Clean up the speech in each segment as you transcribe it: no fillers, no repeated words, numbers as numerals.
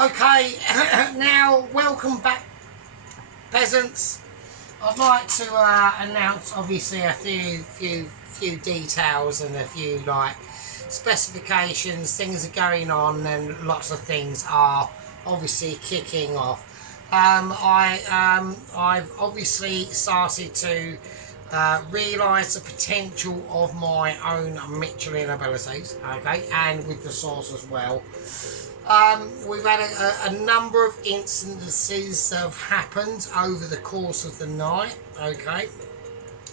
Okay, now welcome back, peasants. I'd like to announce obviously a few details and a few like specifications. Things are going on and lots of things are obviously kicking off. I've obviously started to realise the potential of my own Michelin abilities, okay, and with the sauce as well. We've had a number of instances that have happened over the course of the night, okay.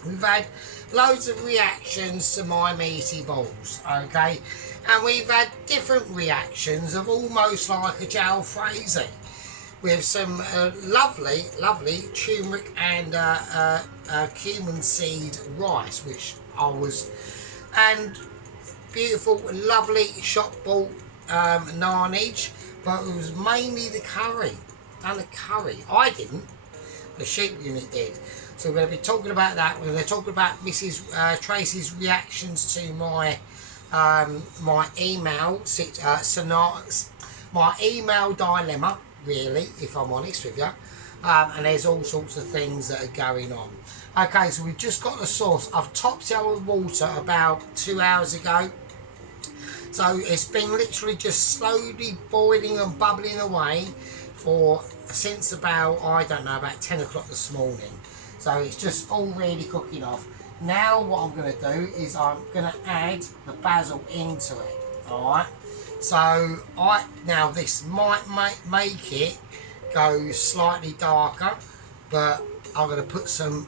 We've had loads of reactions to my meaty balls, okay, and we've had different reactions of almost like a jalfrezi with some lovely turmeric and cumin seed rice, which and beautiful, lovely shop bought narnage, but it was mainly the curry. Done the curry. I didn't. The sheep unit did. So we're going to be talking about that. We're going to talk about Mrs. Tracy's reactions to my my email my email dilemma, really, if I'm honest with you. And there's all sorts of things that are going on. Okay, so we've just got the sauce. I've topped it with water about 2 hours ago. So it's been literally just slowly boiling and bubbling away since about, I don't know, about 10 o'clock this morning. So it's just all really cooking off. Now what I'm going to do is I'm going to add the basil into it. Alright. So now this might make it go slightly darker, but I'm going to put some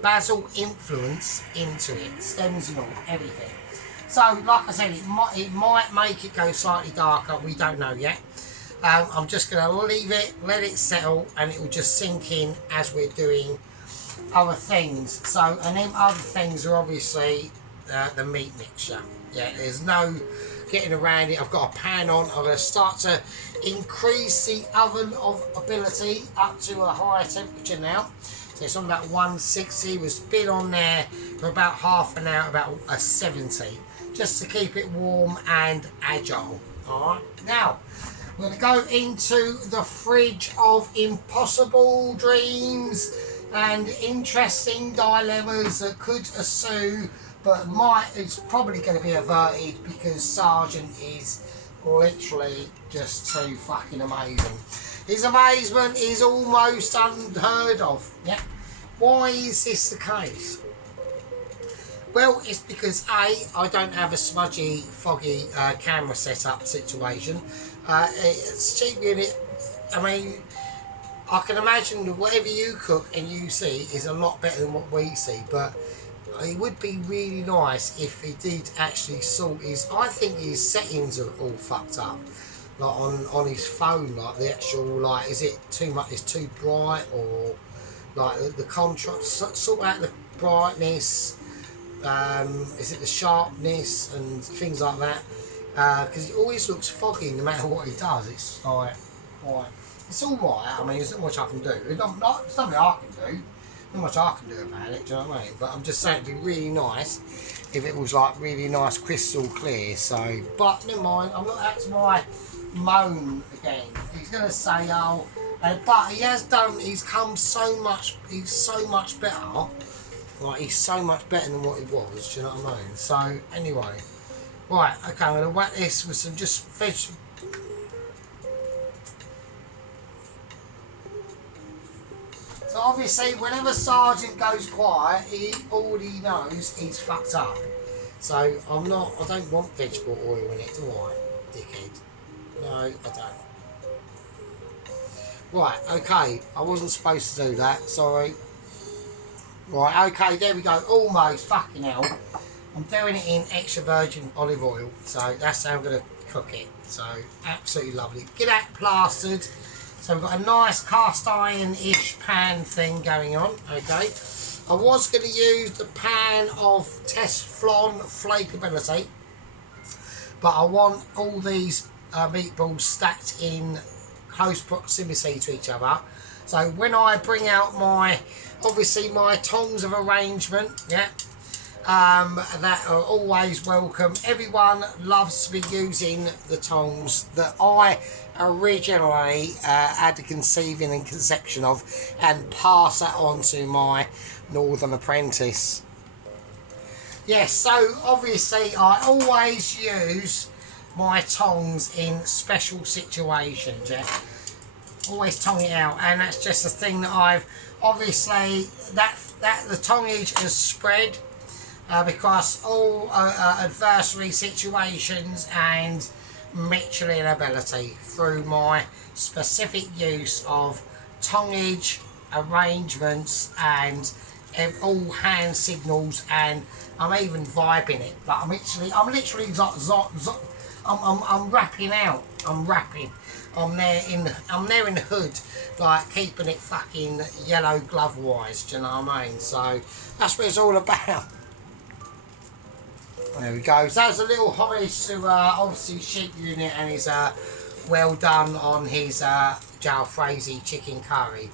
basil influence into it. Stems and all, everything. So, like I said, it might make it go slightly darker. We don't know yet. I'm just going to leave it, let it settle, and it will just sink in as we're doing other things. So, and then other things are obviously the meat mixture. Yeah, there's no getting around it. I've got a pan on. I'm going to start to increase the oven of ability up to a higher temperature now. So it's on about 160. We've been on there for about half an hour, about a 70. Just to keep it warm and agile. Alright, now we're going to go into the fridge of impossible dreams and interesting dilemmas that could ensue, but it's probably going to be averted because Sergeant is literally just too fucking amazing. His amazement is almost unheard of. Yeah. Why is this the case? Well, it's because I don't have a smudgy, foggy camera setup situation. It's cheap unit. I mean, I can imagine that whatever you cook and you see is a lot better than what we see. But it would be really nice if he did actually sort his. I think his settings are all fucked up. Like on his phone, like the actual, like, is it too much? Is too bright, or like the contrast? Sort out the brightness. Is it the sharpness and things like that? Because it always looks foggy no matter what he does. It's like, right, it's all right. I mean, there's not much I can do. It's something I can do. Not much I can do about it. Do you know what I mean? But I'm just saying it'd be really nice if it was like really nice, crystal clear. So, but never mind. I'm not. That's my moan again. He's gonna say, oh, but he has done. He's come so much. He's so much better. Like, he's so much better than what he was, do you know what I mean? So, anyway. Right, okay, I'm going to whack this with some just veg. So, obviously, whenever Sergeant goes quiet, he already knows he's fucked up. So, I don't want vegetable oil in it, do I, dickhead? No, I don't. Right, okay, I wasn't supposed to do that, sorry. Right, okay, there we go, almost, fucking hell. I'm doing it in extra virgin olive oil, so that's how I'm going to cook it. So, absolutely lovely. Get that plastered. So we've got a nice cast iron-ish pan thing going on, okay. I was going to use the pan of Teflon flakeability, but I want all these meatballs stacked in close proximity to each other. So when I bring out obviously my tongs of arrangement, yeah, that are always welcome. Everyone loves to be using the tongs that I originally had the conceiving and conception of, and pass that on to my Northern apprentice. Yes, so obviously I always use my tongs in special situations, yeah. Always tongue it out, and that's just a thing that I've obviously that the tongage has spread because all adversary situations and Michelin ability through my specific use of tongage arrangements and all hand signals, and I'm even vibing it. Like I'm literally I'm rapping out. I'm rapping. I'm there in the hood, like keeping it fucking yellow glove wise. Do you know what I mean? So that's what it's all about. There we go. So that's a little homage to obviously Sheep Unit and his well done on his jalfrezi chicken curry.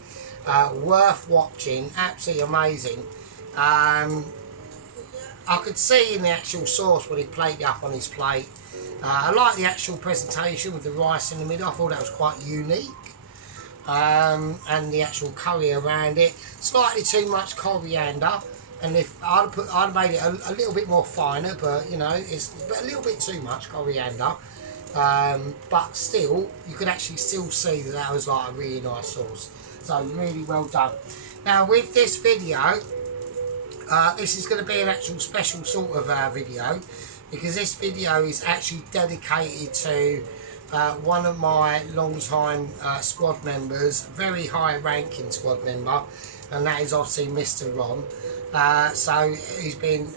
Worth watching, absolutely amazing. I could see in the actual sauce when he plated it up on his plate. I like the actual presentation with the rice in the middle. I thought that was quite unique. And the actual curry around it. Slightly too much coriander. And if I'd have made it a little bit more finer, but you know, it's a little bit too much coriander. But still, you could actually still see that that was like a really nice sauce. So really well done. Now with this video, this is going to be an actual special sort of video, because this video is actually dedicated to one of my long-time squad members, very high-ranking squad member, and that is obviously Mr. Ron. So he's been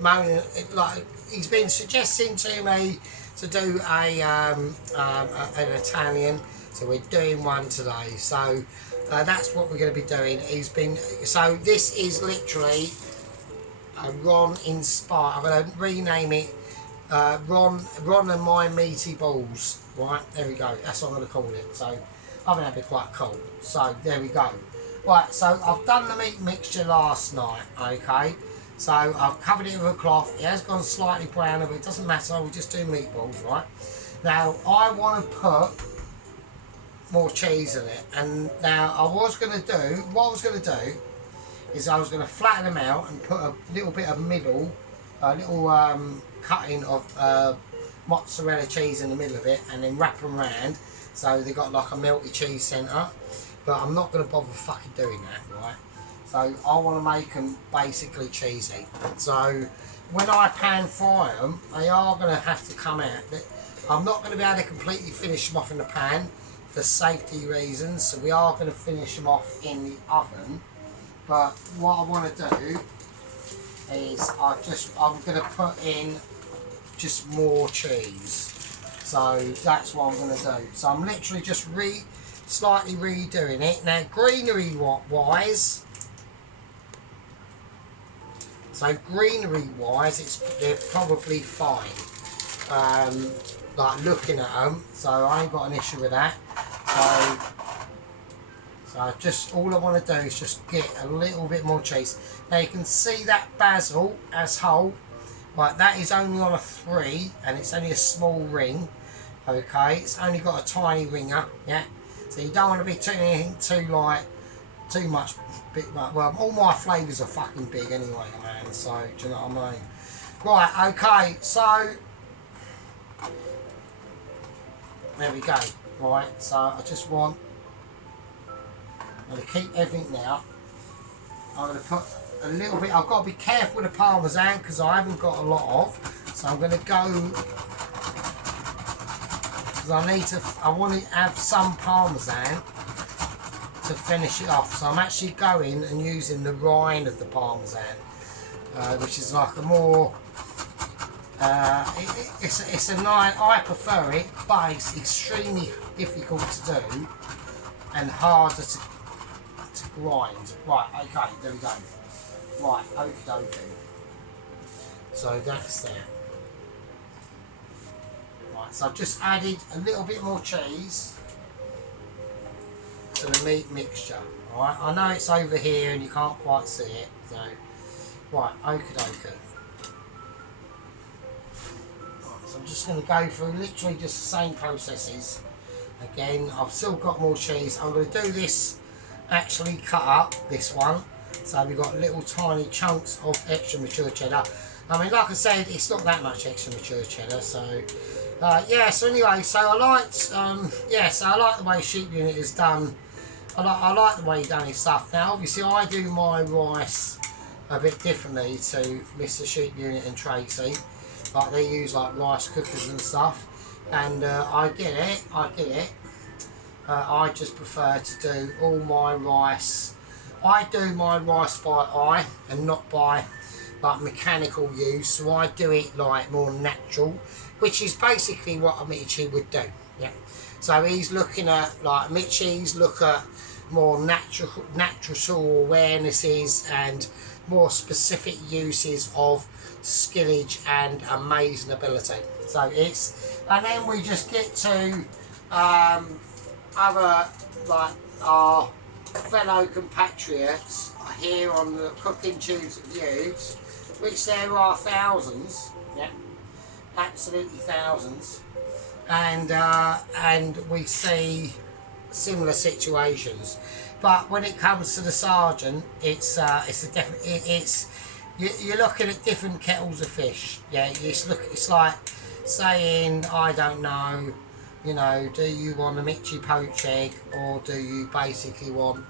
moaning, like he's been suggesting to me to do an Italian, so we're doing one today. So that's what we're going to be doing. So this is literally Ron inspired. I'm going to rename it Ron and my meaty balls. Right, there we go. That's what I'm going to call it. So I think that'd be quite cool. So there we go. Right, so I've done the meat mixture last night. Okay, so I've covered it with a cloth. It has gone slightly browner, but it doesn't matter. We'll just do meatballs, right? Now I want to put more cheese in it, and now what I was going to do is I was going to flatten them out and put a little bit of a little cutting of mozzarella cheese in the middle of it, and then wrap them around so they got like a melty cheese centre. But I'm not going to bother fucking doing that, right? So I want to make them basically cheesy. So when I pan fry them, they are going to have to come out. I'm not going to be able to completely finish them off in the pan for safety reasons, so we are going to finish them off in the oven. But what I want to do is I'm going to put in just more cheese. So that's what I'm going to do. So I'm literally just slightly redoing it. Now greenery wise, they're probably fine. Like looking at them, so I ain't got an issue with that. So just all I want to do is just get a little bit more cheese. Now you can see that basil as whole. Right, that is only on a 3, and it's only a small ring. Okay, it's only got a tiny ringer. Yeah. So you don't want to be too much. Well, all my flavours are fucking big anyway, man. So do you know what I mean? Right. Okay. So there we go. Right. So I just want. I'm going to keep everything now. I'm going to put a little bit. I've got to be careful with the parmesan because I haven't got a lot of. So I'm going to go. I want to have some parmesan to finish it off. So I'm actually going and using the rind of the parmesan, which is like a more. It's a nice. I prefer it, but it's extremely difficult to do and harder to grind. Right. Okay. There we go. Right. Okie dokie. So that's there. So I've just added a little bit more cheese to the meat mixture. Alright, I know it's over here and you can't quite see it. So, right, okie dokie. So I'm just going to go through literally just the same processes. Again, I've still got more cheese. I'm going to do this actually cut up, this one. So we've got little tiny chunks of extra mature cheddar. I mean, like I said, it's not that much extra mature cheddar. So yeah, so anyway, so I liked, yeah, so I like the way Sheep Unit is done. I like the way he's done his stuff. Now, obviously, I do my rice a bit differently to Mr. Sheep Unit and Tracy. Like, they use, like, rice cookers and stuff. And I get it, I just prefer to do all my rice. I do my rice by eye and not by, like, mechanical use. So I do it, like, more natural, which is basically what a Meaty would do. Yeah. So he's looking at, like, Mitchie's look at more natural awarenesses and more specific uses of skillage and amazing ability. So it's, and then we just get to other, like, our fellow compatriots here on the Cooking Tubes Views, which there are thousands, yeah, absolutely thousands, and we see similar situations. But when it comes to the sergeant, it's a different. You're looking at different kettles of fish. Yeah, it's like saying, I don't know, you know, do you want a Meaty poached egg, or do you basically want,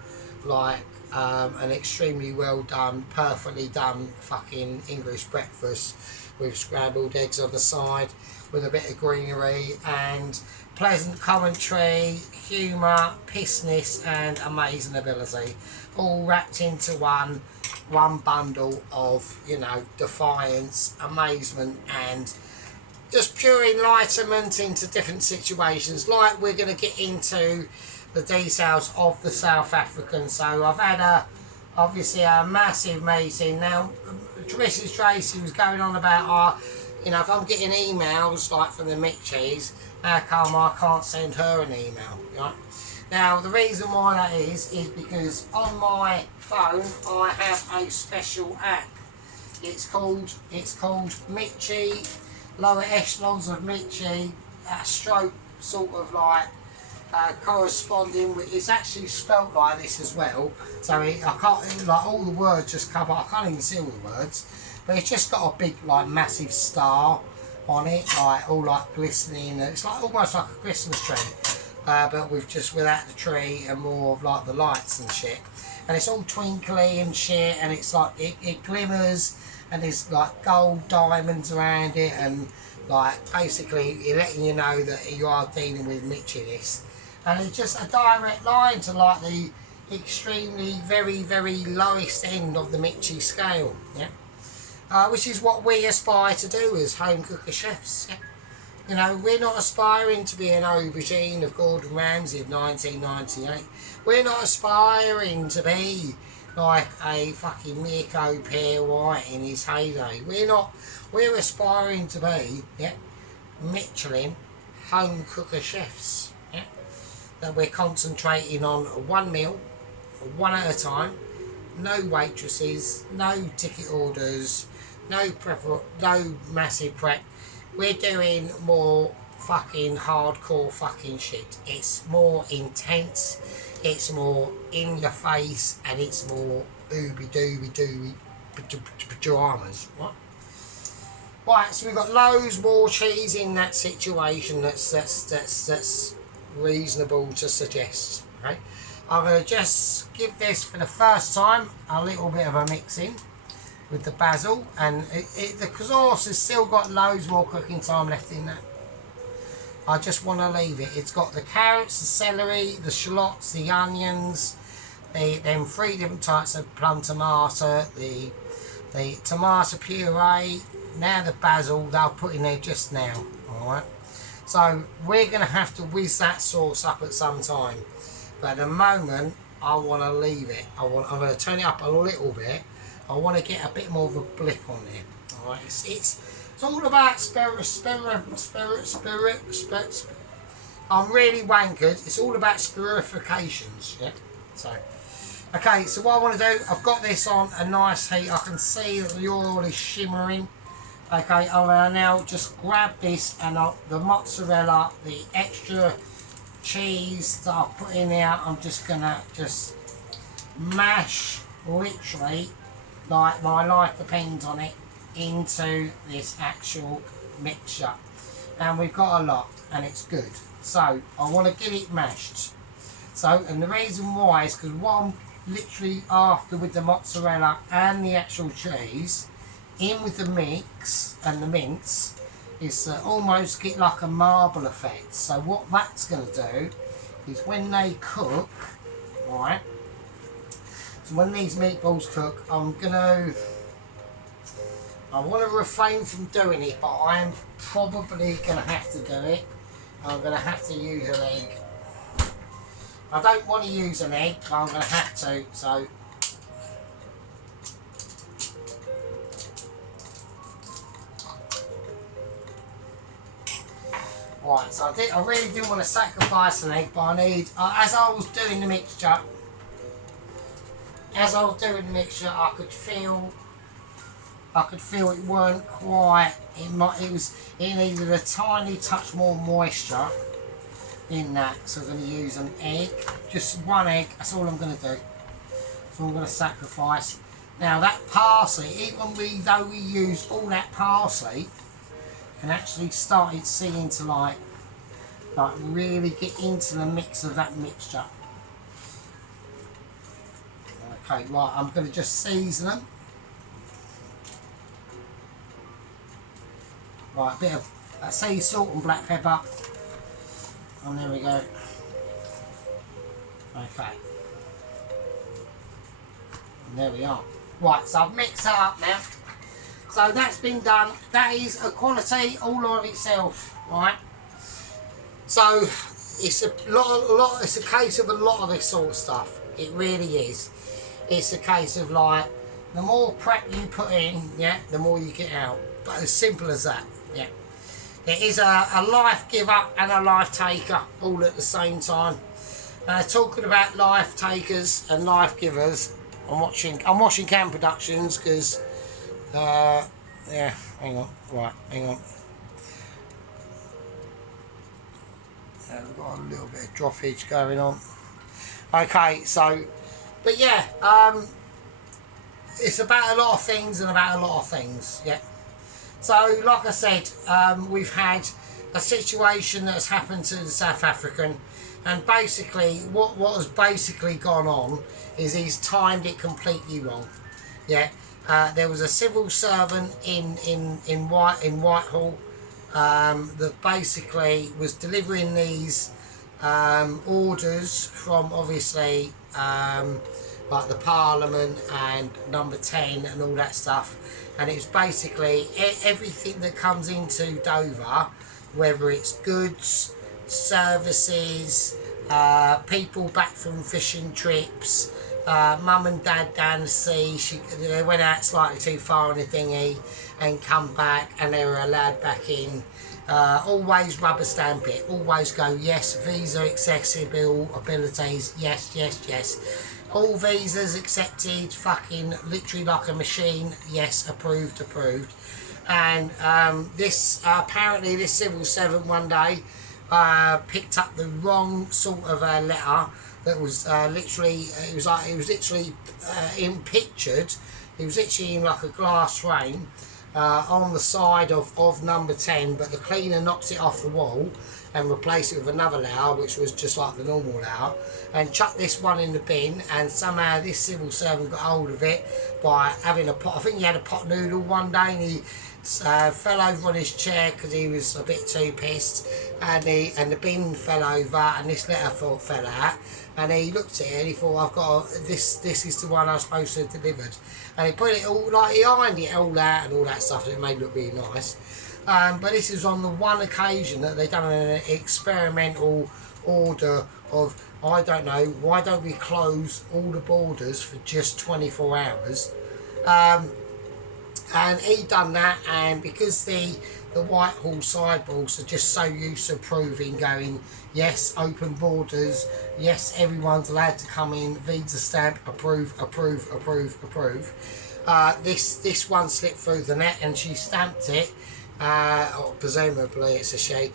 like, an extremely well done, perfectly done fucking English breakfast with scrambled eggs on the side, with a bit of greenery and pleasant commentary, humour, pissness and amazing ability, all wrapped into one bundle of, you know, defiance, amazement and just pure enlightenment into different situations. Like, we're going to get into the details of the South African. So I've had obviously a massive meeting. Now, Mrs. Tracy was going on about, you know, if I'm getting emails like from the Mitchies, how come I can't send her an email, right? Now, the reason why that is because on my phone I have a special app. It's called Meaty, lower echelons of Meaty, stroke sort of like corresponding with, it's actually spelt like this as well. So I can't, like, all the words just come up, I can't even see all the words, but it's just got a big, like, massive star on it, like, all like glistening. It's like almost like a Christmas tree, but without the tree and more of like the lights and shit. And it's all twinkly and shit, and it's like it glimmers, and there's like gold diamonds around it, and like basically you're letting you know that you are dealing with Mitchiness. And it's just a direct line to like the extremely very, very lowest end of the Meaty scale, yeah. Which is what we aspire to do as home cooker chefs. Yeah? You know, we're not aspiring to be an aubergine of Gordon Ramsay of 1998. We're not aspiring to be like a fucking Mirko Pear White in his heyday. We're aspiring to be, yeah, Michelin home cooker chefs. Yeah? That we're concentrating on one meal, one at a time, no waitresses, no ticket orders, no massive prep. We're doing more fucking hardcore fucking shit. It's more intense, it's more in your face, and it's more ooby dooby pajamas. What? Right, so we've got loads more cheese in that situation. That's reasonable to suggest. Okay, I'm going to just give this for the first time a little bit of a mixing with the basil, and the sauce has still got loads more cooking time left in that. I just want to leave it. It's got the carrots, the celery, the shallots, the onions, them 3 different types of plum tomato, the tomato puree, now the basil they'll put in there just now. Alright, so we're going to have to whiz that sauce up at some time, but at the moment I want to leave it. I'm going to turn it up a little bit. I want to get a bit more of a blip on there. Alright, it's all about spirit. I'm really wankered. It's all about spirifications, yeah. So, okay. So what I want to do, I've got this on a nice heat. I can see that the oil is shimmering. Okay, I'm going to now just grab this and the mozzarella, the extra cheese that I've put in there, I'm just going to just mash, literally, like my life depends on it, into this actual mixture. And we've got a lot, and it's good. So, I want to get it mashed. So, and the reason why is because what I'm literally after with the mozzarella and the actual cheese, in with the mix and the mince, is to almost get like a marble effect. So what that's going to do is when they cook, right, so when these meatballs cook, I want to refrain from doing it, but I am probably going to have to do it. I'm going to have to use an egg. I don't want to use an egg, but I'm going to have to, so. Right, so I really didn't want to sacrifice an egg, but I need, as I was doing the mixture, I could feel it weren't quite, it needed a tiny touch more moisture in that, so I'm going to use an egg, just one egg, that's all I'm going to do, so I'm going to sacrifice. Now that parsley, even though we used all that parsley, and actually started seeing to like really get into the mix of that mixture. Okay, right, I'm going to just season them. Right, a bit of sea salt and black pepper. And there we go. Okay. And there we are. Right, so I've mixed that up now. So that's been done. That is a quality all of itself, right? So it's it's a case of a lot of this sort of stuff. It really is. It's a case of like, the more prep you put in, yeah, the more you get out. But as simple as that, yeah. It is a life giver and a life taker all at the same time. Talking about life takers and life givers, I'm watching Cam Productions because. Yeah, hang on, right, hang on. We've got a little bit of droppage going on. Okay, so, but yeah, it's about a lot of things and about a lot of things, yeah. So, like I said, we've had a situation that has happened to the South African, and basically, what has basically gone on is he's timed it completely wrong, yeah. There was a civil servant in Whitehall that basically was delivering these orders from obviously like the Parliament and Number 10 and all that stuff, and it's basically everything that comes into Dover, whether it's goods, services, people back from fishing trips, mum and dad down the sea, they went out slightly too far on the dinghy and come back and they were allowed back in. Always rubber stamp it, always go yes, visa accessible abilities, yes, yes, yes. All visas accepted, fucking literally like a machine, yes, approved, approved. And this apparently this civil servant one day picked up the wrong sort of letter that was literally, it was literally in pictured, it was literally in like a glass frame on the side of Number 10, but the cleaner knocked it off the wall and replaced it with another letter which was just like the normal letter, and chucked this one in the bin, and somehow this civil servant got hold of it by having a pot, I think he had a pot noodle one day, and he fell over on his chair because he was a bit too pissed, and the bin fell over and this letter fell out, and he looked at it and he thought, I've got this is the one I'm supposed to have delivered, and he put it all, like he ironed it all out and all that stuff, and it made it look really nice. But this is on the one occasion that they've done an experimental order of, I don't know, why don't we close all the borders for just 24 hours? And he done that, and because the Whitehall sideboards are just so used to approving, going, yes, open borders, yes, everyone's allowed to come in, visa stamp, approve, approve, approve, approve. this one slipped through the net and she stamped it, or presumably it's a she,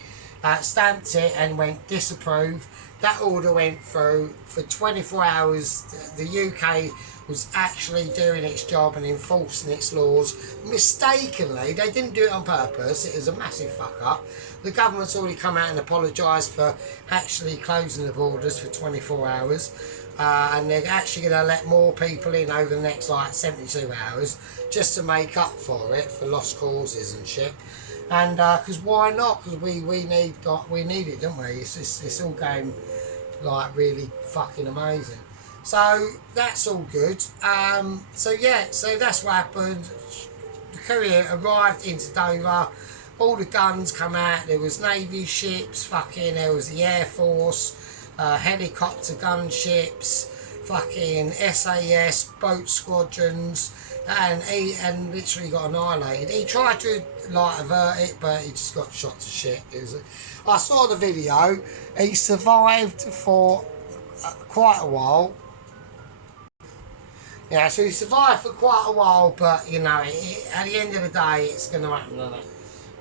stamped it and went disapprove. That order went through. For 24 hours the UK was actually doing its job and enforcing its laws mistakenly. They didn't do it on purpose, it was a massive fuck up. The government's already come out and apologised for actually closing the borders for 24 hours. And they're actually going to let more people in over the next like 72 hours just to make up for it, for lost causes and shit. And because why not? Because we need it, don't we? It's all going like really fucking amazing. So that's all good. So yeah, so that's what happened. The courier arrived into Dover. All the guns come out. There was Navy ships, fucking. There was the Air Force. Helicopter gunships, fucking SAS boat squadrons, and he literally got annihilated. He tried to like avert it, but he just got shot to shit. I saw the video. He survived for quite a while. Yeah, so he survived for quite a while, but you know, at the end of the day, it's going to happen, isn't it?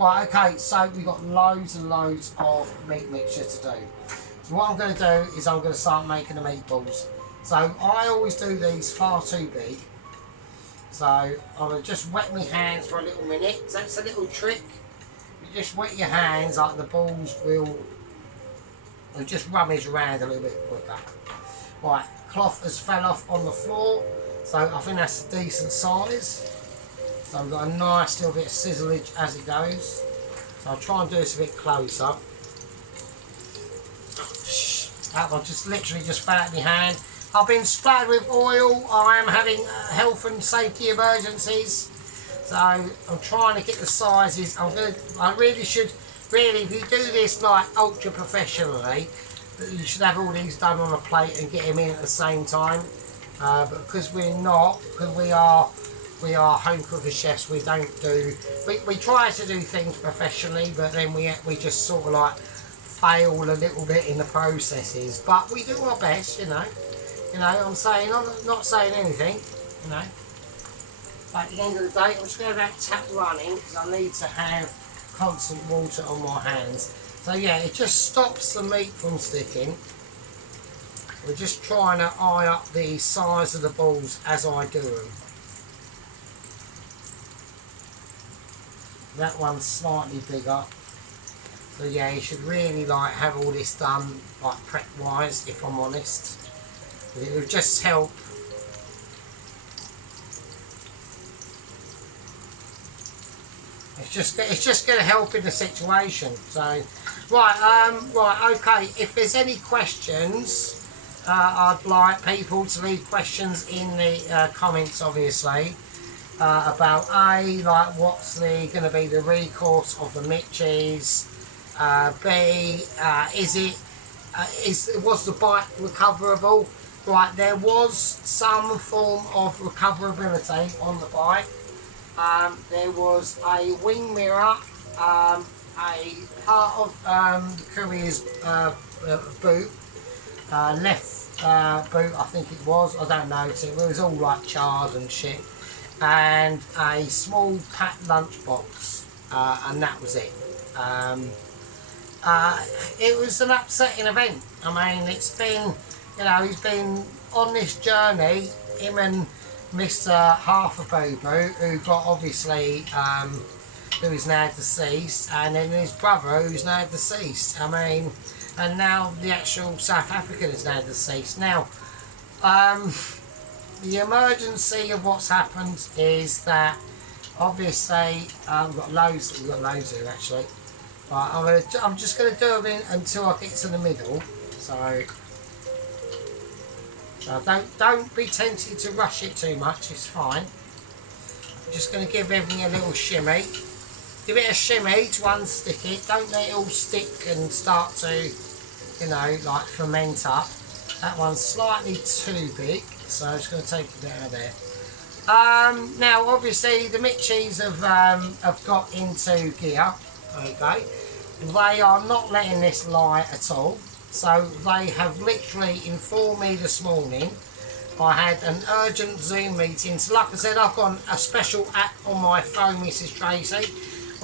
Right, okay, so we've got loads and loads of meat mixture to do. So what I'm going to do is I'm going to start making the meatballs. So I always do these far too big. So I'm going to just wet my hands for a little minute. So that's a little trick. You just wet your hands, like the balls will just rummage around a little bit quicker. Right, cloth has fell off on the floor. So I think that's a decent size. So I've got a nice little bit of sizzleage as it goes. So I'll try and do this a bit closer. That one just literally just fell out of my hand. I've been splattered with oil. I am having health and safety emergencies. So I'm trying to get the sizes. I really should, if you do this like ultra professionally, you should have all these done on a plate and get them in at the same time. But because we're not, because we are home cooker chefs, we don't do, we try to do things professionally, but then we just sort of like fail a little bit in the processes, but we do our best, you know, I'm not saying anything, you know, but at the end of the day, I'm just going to have tap running, because I need to have constant water on my hands. So yeah, it just stops the meat from sticking. We're just trying to eye up the size of the balls as I do them. That one's slightly bigger. So yeah, you should really like have all this done like prep wise, if I'm honest. It would just help. It's just going to help in the situation. So right, okay. If there's any questions, I'd like people to leave questions in the comments, obviously. About like what's going to be the recourse of the Mitchies. B, was the bike recoverable? Right, there was some form of recoverability on the bike. There was a wing mirror, a part of the courier's boot, left boot I think it was, I don't know, so it was all like charred and shit, and a small packed lunchbox, and that was it. It was an upsetting event. I mean, it's been, you know, he's been on this journey, him and Mr. Half a Boo Boo, who got obviously, who is now deceased, and then his brother, who's now deceased. I mean, and now the actual South African is now deceased. Now, the emergency of what's happened is that obviously we've got loads here actually. Right, I'm just gonna do them until I get to the middle. So don't be tempted to rush it too much. It's fine. I'm just gonna give everything a little shimmy. Give it a shimmy to unstick it. Don't let it all stick and start to, you know, like ferment up. That one's slightly too big, so I'm just going to take it out of there. Now, obviously, the Mitchies have got into gear. Okay, they are not letting this lie at all. So they have literally informed me this morning I had an urgent Zoom meeting. So like I said, I've got a special app on my phone, Mrs. Tracy,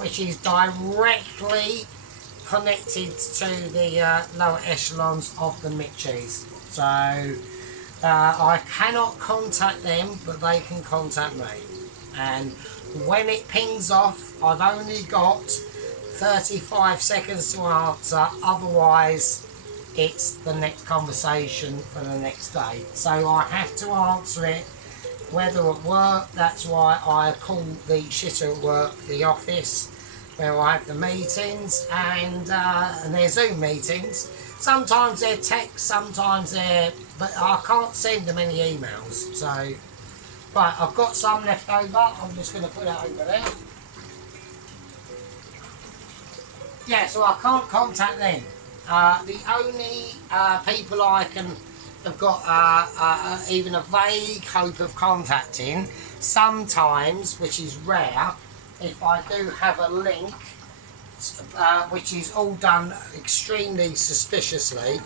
which is directly connected to the lower echelons of the Mitchies. So I cannot contact them, but they can contact me. And when it pings off, I've only got 35 seconds to answer, otherwise it's the next conversation for the next day. So I have to answer it whether at work. That's why I call the shitter at work the office, where I have the meetings, and they're Zoom meetings. Sometimes they're text, sometimes they're, but I can't send them any emails. So, right, I've got some left over. I'm just going to put that over there. Yeah, so I can't contact them. The only people I have got even a vague hope of contacting sometimes, which is rare, if I do have a link, which is all done extremely suspiciously.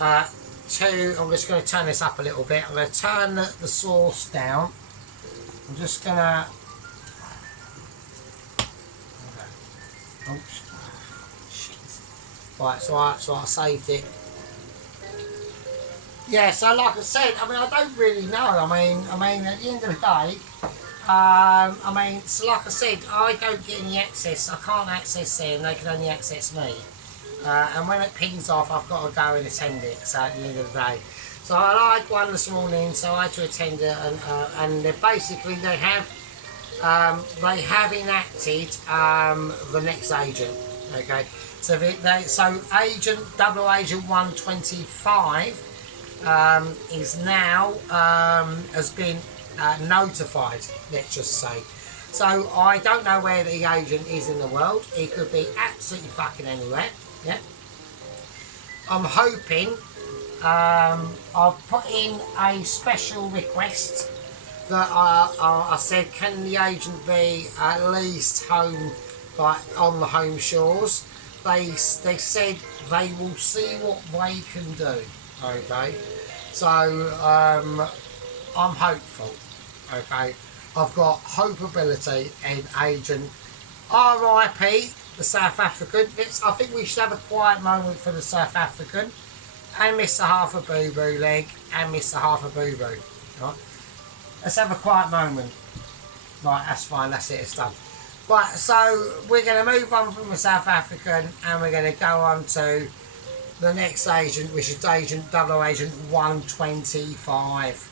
I'm just going to turn this up a little bit. I'm going to turn the source down. I'm just going to... Oops. Right, so I saved it. Yeah, so like I said, I mean, I don't really know. I mean, at the end of the day, so like I said, I don't get any access. I can't access them. They can only access me. And when it pings off, I've got to go and attend it. So at the end of the day, so I had one this morning, so I had to attend it, and they basically they have enacted the next agent. Okay, so agent double agent 125 is now has been notified. Let's just say. So I don't know where the agent is in the world. He could be absolutely fucking anywhere. Yeah. I'm hoping. I've put in a special request that I said, can the agent be at least home, like on the home shores? They said they will see what they can do. Okay, so I'm hopeful. Okay, I've got hopeability in agent. R.I.P. the South African. I think we should have a quiet moment for the South African and Mr. Half a Boo Boo Leg and Mr. Half a Boo Boo. Right. Let's have a quiet moment. Right, that's fine, that's it, it's done. Right, so we're going to move on from the South African and we're going to go on to the next agent, which is double agent 125.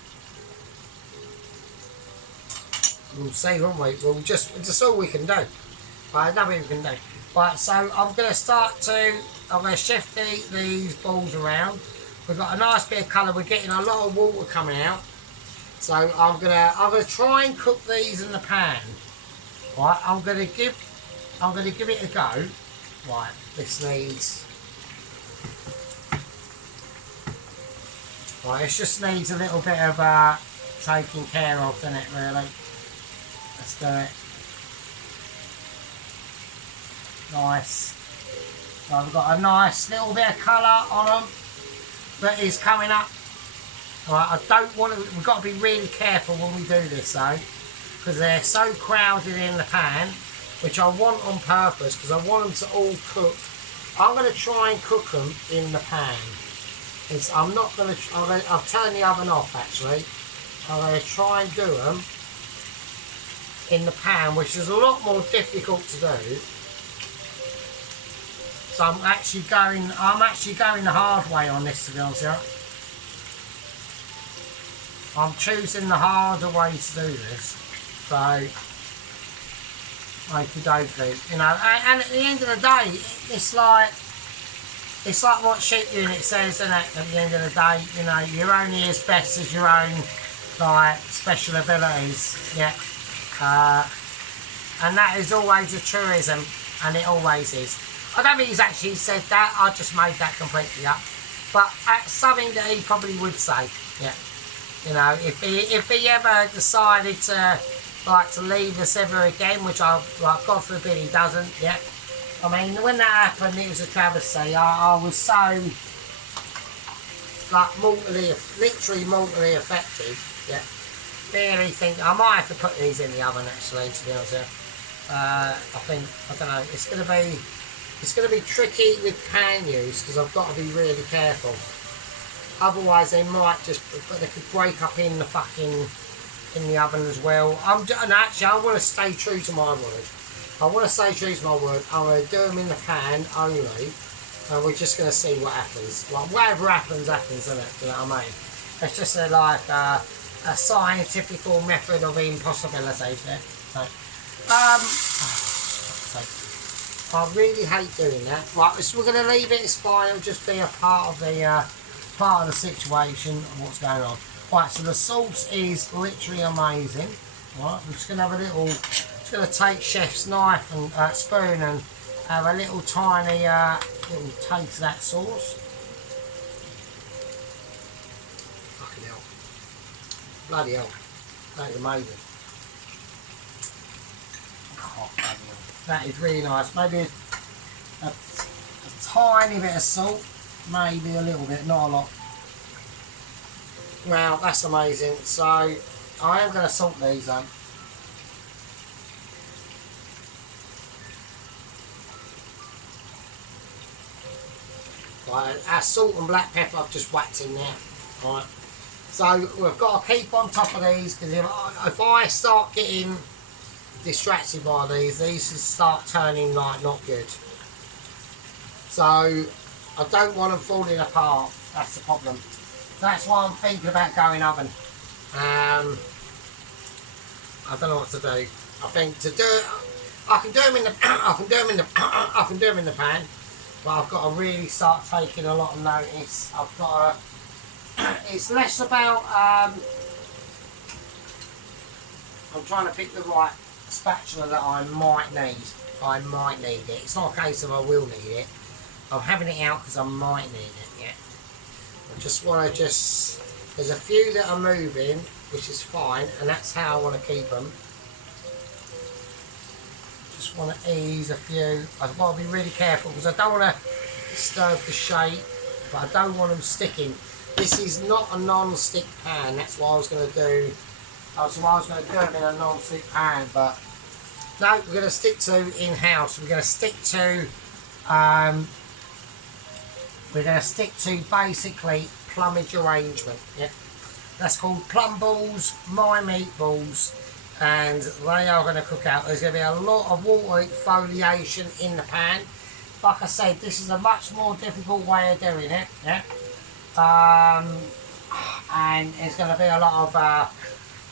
We'll see, won't we? That's all we can do. Right, nothing we can do. Right, so I'm going to shift these balls around. We've got a nice bit of colour, we're getting a lot of water coming out. So I'm gonna try and cook these in the pan. Right, I'm gonna give it a go. Right, this needs. Right, it just needs a little bit of taking care of, doesn't it? Really. Let's do it. Nice. So I've got a nice little bit of colour on them that is coming up. Right, I don't want to. We've got to be really careful when we do this though, because they're so crowded in the pan, which I want on purpose because I want them to all cook. I'm going to try and cook them in the pan. I'm not going to. I'll turn the oven off actually. I'm going to try and do them in the pan, which is a lot more difficult to do. So I'm actually going the hard way on this, to be honest with you. I'm choosing the harder way to do this, so okie dokie, you know. And at the end of the day, it's like what Ship Unit says, isn't it? At the end of the day, you know, you're only as best as your own like special abilities, yeah. And that is always a truism, and it always is. I don't think he's actually said that. I just made that completely up, but that's something that he probably would say, yeah. You know, if he ever decided to leave us ever again, which God forbid he doesn't, yeah. I mean, when that happened, it was a travesty. I was so like literally mortally affected. Yeah. Barely think I might have to put these in the oven actually. To be honest with you, I don't know. It's gonna be tricky with pan use because I've got to be really careful. Otherwise, they could break up in the oven as well. And actually, I want to stay true to my word. I want to stay true to my word. I'm going to do them in the pan only, and we're just going to see what happens. Like whatever happens, isn't it? Do you know what I mean? It's just a scientific method of impossibilities. Yeah. So, I really hate doing that. Right, so we're going to leave it. It's fine. It'll just be a part of the situation of what's going on. Right, so the sauce is literally amazing. Right, we're just going to have a little. Just going to take chef's knife and spoon and have a little tiny little taste of that sauce. Fucking hell! Bloody hell! That is amazing. Oh, bloody hell. That is really nice. Maybe a tiny bit of salt. Maybe a little bit, not a lot. Wow, that's amazing. So I am going to salt these though. Right, our salt and black pepper I've just whacked in there. Right. So we've got to keep on top of these because if I start getting distracted by these will start turning like not good. So I don't want them falling apart. That's the problem. That's why I'm thinking about going oven. I don't know what to do. I think I can do them in the I can do them in the pan, but I've got to really start taking a lot of notice. I've got to. It's less about. I'm trying to pick the right spatula that I might need. I might need it. It's not a case of I will need it. I'm having it out because I might need it. Yeah. I just want to there's a few that are moving, which is fine, and that's how I want to keep them. Just want to ease a few. I've got to be really careful because I don't want to disturb the shape, but I don't want them sticking. This is not a non-stick pan. That's what I was going to do. That's why I was going to do them in a non-stick pan, but no, we're going to stick to in-house. We're going to stick to basically plumage arrangement. Yeah, that's called plum balls, my meatballs, and they are going to cook out. There's going to be a lot of water exfoliation in the pan. Like I said, this is a much more difficult way of doing it. Yeah, and there's going to be a lot of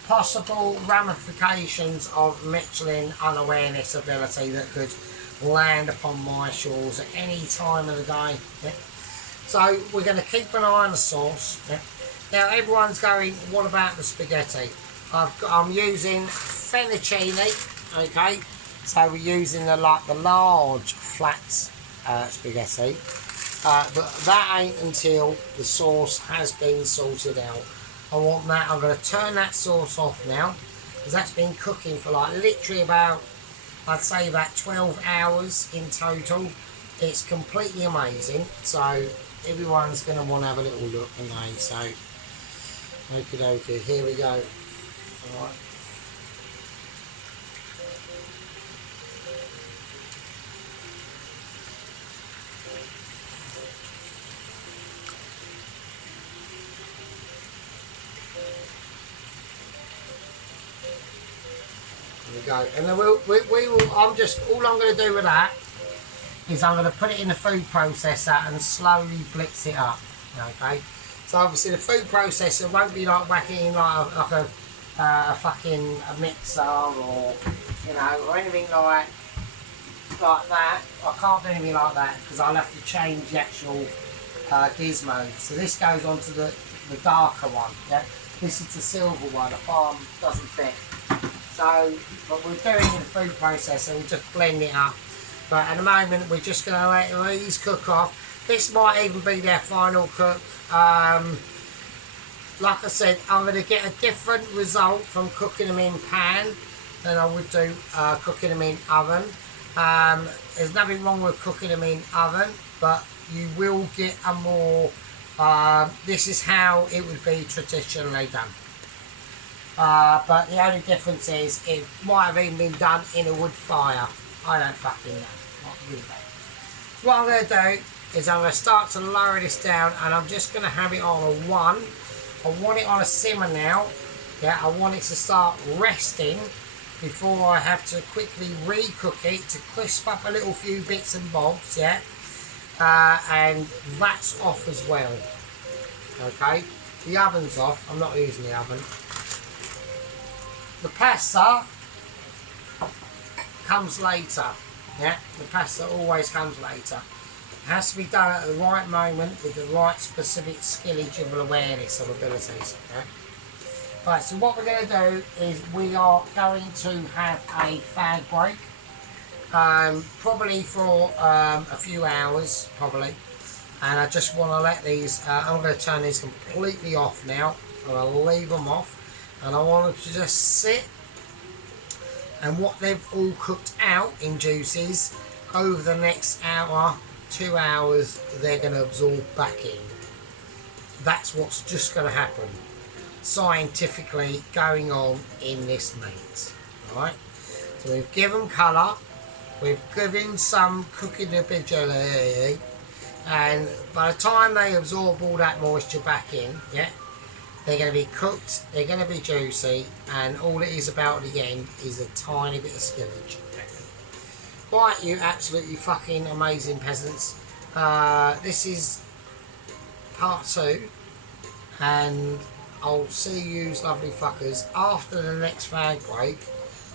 possible ramifications of Michelin unawareness ability that could land upon my shores at any time of the day. Yeah? So we're going to keep an eye on the sauce. Yeah? Now everyone's going, what about the spaghetti? I'm using fettuccine. Okay, so we're using the large flat spaghetti, but that ain't until the sauce has been sorted out. I want that. I'm going to turn that sauce off now because that's been cooking for literally about, I'd say about 12 hours in total. It's completely amazing. So everyone's going to want to have a little look, and so okie dokie, here we go. All right. There we go, and then we will. All I'm going to do with that is I'm going to put it in the food processor and slowly blitz it up. Okay, so obviously the food processor won't be whacking in like a fucking mixer or or anything like that. I can't do anything like that because I'll have to change the actual gizmo. So this goes onto the darker one. Yeah, this is the silver one. The farm doesn't fit. So, but we're doing it in the food processor. We'll just blend it up. But at the moment, we're just going to let these cook off. This might even be their final cook. Like I said, I'm going to get a different result from cooking them in pan than I would do cooking them in oven. There's nothing wrong with cooking them in oven, but you will get a more This is how it would be traditionally done. But the only difference is it might have even been done in a wood fire. I don't fucking know. What really bad. What I'm going to do is I'm going to start to lower this down, and I'm just going to have it on a 1. I want it on a simmer now. Yeah, I want it to start resting before I have to quickly recook it to crisp up a little few bits and bobs, yeah. And that's off as well. Okay, the oven's off. I'm not using the oven. The pasta comes later. Yeah, the pasta always comes later. It has to be done at the right moment with the right specific skillage of awareness of abilities. Okay? Right, so what we're going to do is we are going to have a fag break. Probably for a few hours, probably. And I just want to let these, I'm going to turn these completely off now. I'm going to leave them off. And I want them to just sit. And what they've all cooked out in juices, over the next hour, 2 hours, they're going to absorb back in. That's what's just going to happen. Scientifically going on in this meat. Alright? So we've given colour. We've given some cooking ability, and by the time they absorb all that moisture back in, yeah, they're going to be cooked, they're going to be juicy, and all it is about at the end is a tiny bit of skillage. Right, you absolutely fucking amazing peasants. This is part 2, and I'll see you lovely fuckers after the next fag break.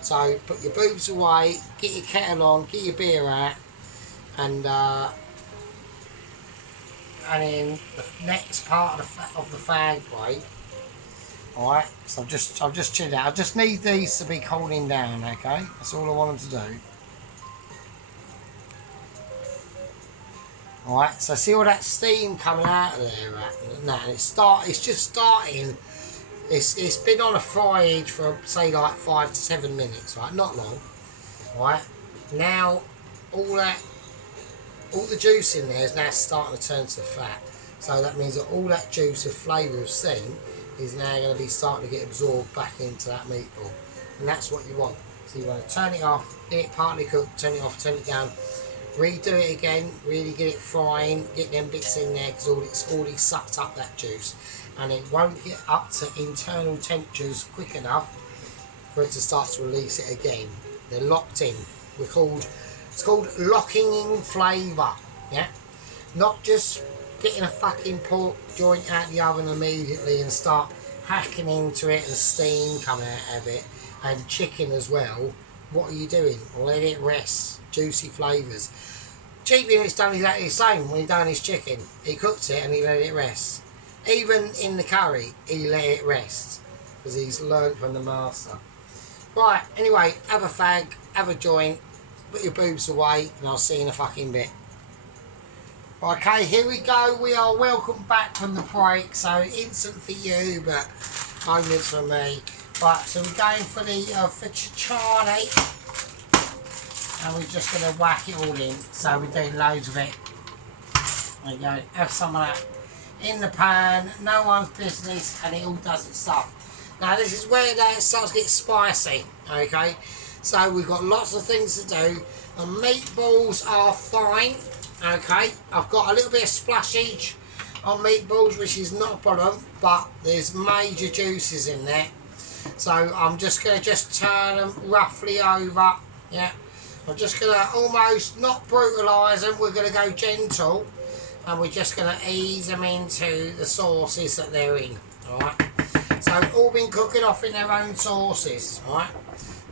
So put your boobs away, get your kettle on, get your beer out, and in the next part of the fag break. All right. So I've just chilled out. I just need these to be cooling down. Okay. That's all I want them to do. All right. So see all that steam coming out of there, right? Now it's just starting. It's been on a fry age for say like 5 to 7 minutes, right? Not long, right? Now all the juice in there is now starting to turn to fat. So that means that all that juice of flavour of steam is now going to be starting to get absorbed back into that meatball, and that's what you want. So you want to turn it off, get it partly cooked, turn it off, turn it down, redo it again, really get it frying, get them bits in there because it's already sucked up that juice. And it won't get up to internal temperatures quick enough for it to start to release it again. They're locked in. It's called locking in flavour. Yeah, not just getting a fucking pork joint out the oven immediately and start hacking into it and steam coming out of it, and chicken as well. What are you doing? Let it rest. Juicy flavours. Cheaping, it's done exactly the same when he done his chicken. He cooked it and he let it rest. Even in the curry, he let it rest because he's learned from the master. Right, anyway, have a fag, have a joint, put your boobs away, and I'll see you in a fucking bit. Okay, here we go. We are welcome back from the break. So instant for you, but moments for me. Right, so we're going for the fettuccine, and we're just going to whack it all in. So we're doing loads of it. There you go. Have some of that in the pan, no one's business, and it all does its stuff. Now this is where that starts to get spicy. Okay, so we've got lots of things to do. The meatballs are fine. Okay, I've got a little bit of splashage on meatballs, which is not a problem, but there's major juices in there. So I'm just going to turn them roughly over. Yeah, I'm just going to almost not brutalise them. We're going to go gentle. And we're just going to ease them into the sauces that they're in. Alright. So all been cooking off in their own sauces. Alright.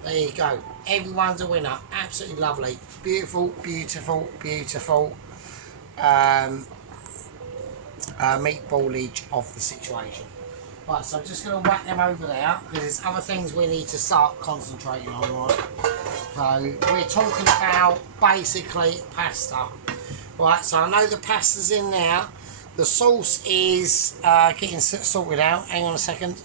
There you go. Everyone's a winner. Absolutely lovely. Beautiful, beautiful, beautiful meatballage of the situation. Right, so I'm just going to whack them over there because there's other things we need to start concentrating on. Right. So we're talking about basically pasta. Right, so I know the pasta's in there. The sauce is getting sorted out. Hang on a second.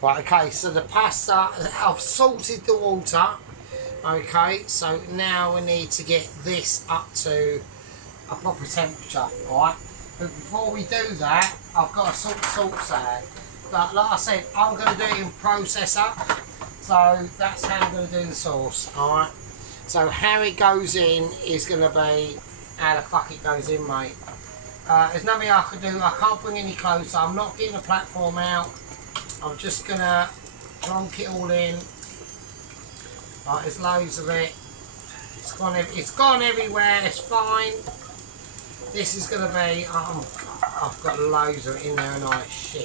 Right, okay, so the pasta, I've salted the water. Okay, so now we need to get this up to a proper temperature, alright? But before we do that, I've got to sort the sauce out. But like I said, I'm going to do it in processor. So that's how I'm going to do the sauce, alright? So how it goes in is going to be how the fuck it goes in, mate. There's nothing I can do. I can't bring any closer. I'm not getting the platform out. I'm just going to plonk it all in. Right, there's loads of it. It's gone everywhere. It's fine. This is going to be... I've got loads of it in there and I shit.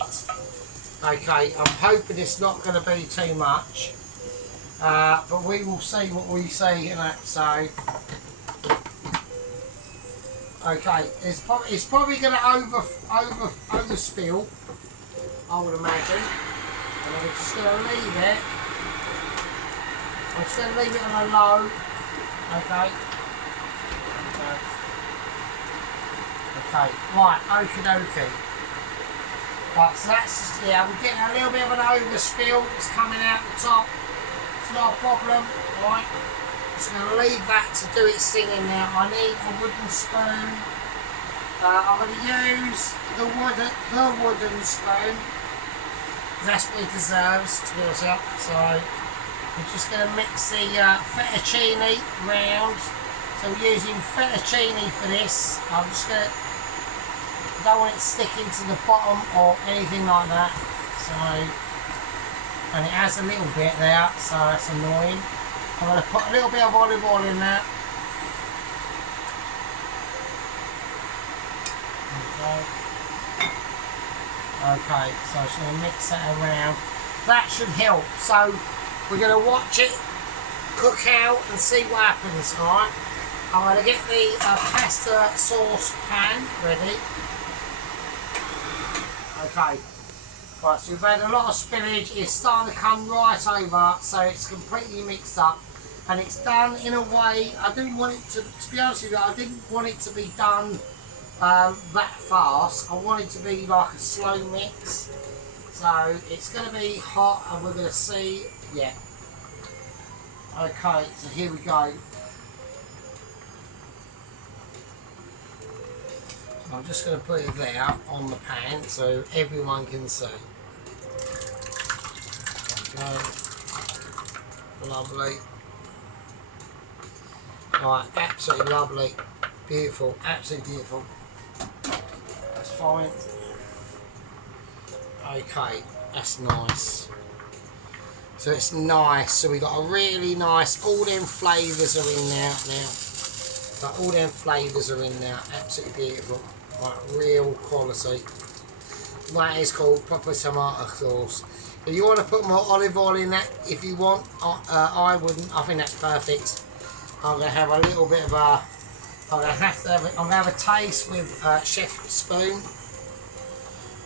Okay, I'm hoping it's not going to be too much. But we will see what we see in that. So... Okay, it's probably going to overspill, I would imagine. And I'm just going to leave it. I'm just going to leave it on a low. Okay. Okay. Right. Okie dokie. Right. So that's yeah. We're getting a little bit of an overspill. It's coming out the top. It's not a problem. Right. Just going to leave that to do its thing in there. I need a wooden spoon. I'm going to use the wooden spoon. That's what it deserves, to be honest. So we're just going to mix the fettuccine round. So we're using fettuccine for this. I'm just going to, don't want it sticking to the bottom or anything like that. So, and it has a little bit there, so that's annoying. I'm going to put a little bit of olive oil in there. Okay, so I'm just going to mix that around. That should help. So we're going to watch it cook out and see what happens, alright? I'm going to get the pasta sauce pan ready. Okay. Right, so we've had a lot of spillage. It's starting to come right over, so it's completely mixed up. And it's done in a way, I didn't want it to be honest with you, I didn't want it to be done that fast. I want it to be like a slow mix. So it's going to be hot and we're going to see, yeah. Okay, so here we go. I'm just going to put it there on the pan so everyone can see. Okay. Lovely. Right, absolutely lovely. Beautiful, absolutely beautiful. That's fine. Okay, that's nice. So it's nice. So we got a really nice, all them flavours are in there now. Like all them flavours are in there. Absolutely beautiful. Right, real quality. That is called proper tomato sauce. If you want to put more olive oil in that, if you want, I wouldn't. I think that's perfect. I'm going to have a little bit of a. I'm going to have a taste with chef spoon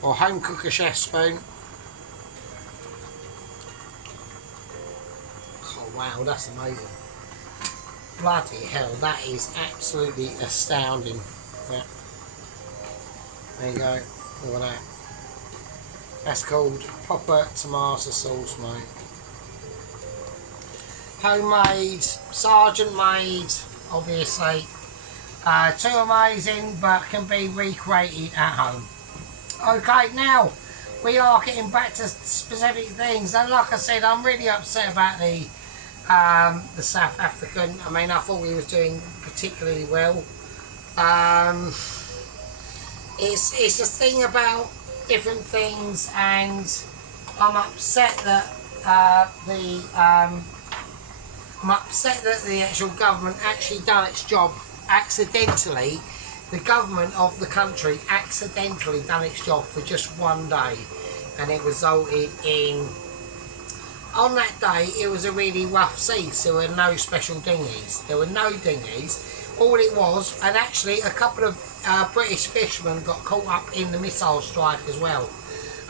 or home cooker chef spoon. Oh wow, that's amazing! Bloody hell, that is absolutely astounding. Yeah. There you go. Look at that. That's called proper tomato sauce, mate. Homemade, sergeant made, obviously. Too amazing, but can be recreated at home. Okay, now we are getting back to specific things, and like I said, I'm really upset about the South African. I mean, I thought he was doing particularly well. It's a thing about different things, and I'm upset that the actual government actually done its job. Accidentally, the government of the country accidentally done its job for just one day, and it resulted in, on that day it was a really rough sea, so there were no special dinghies. There were no dinghies. All it was, and actually a couple of British fishermen got caught up in the missile strike as well,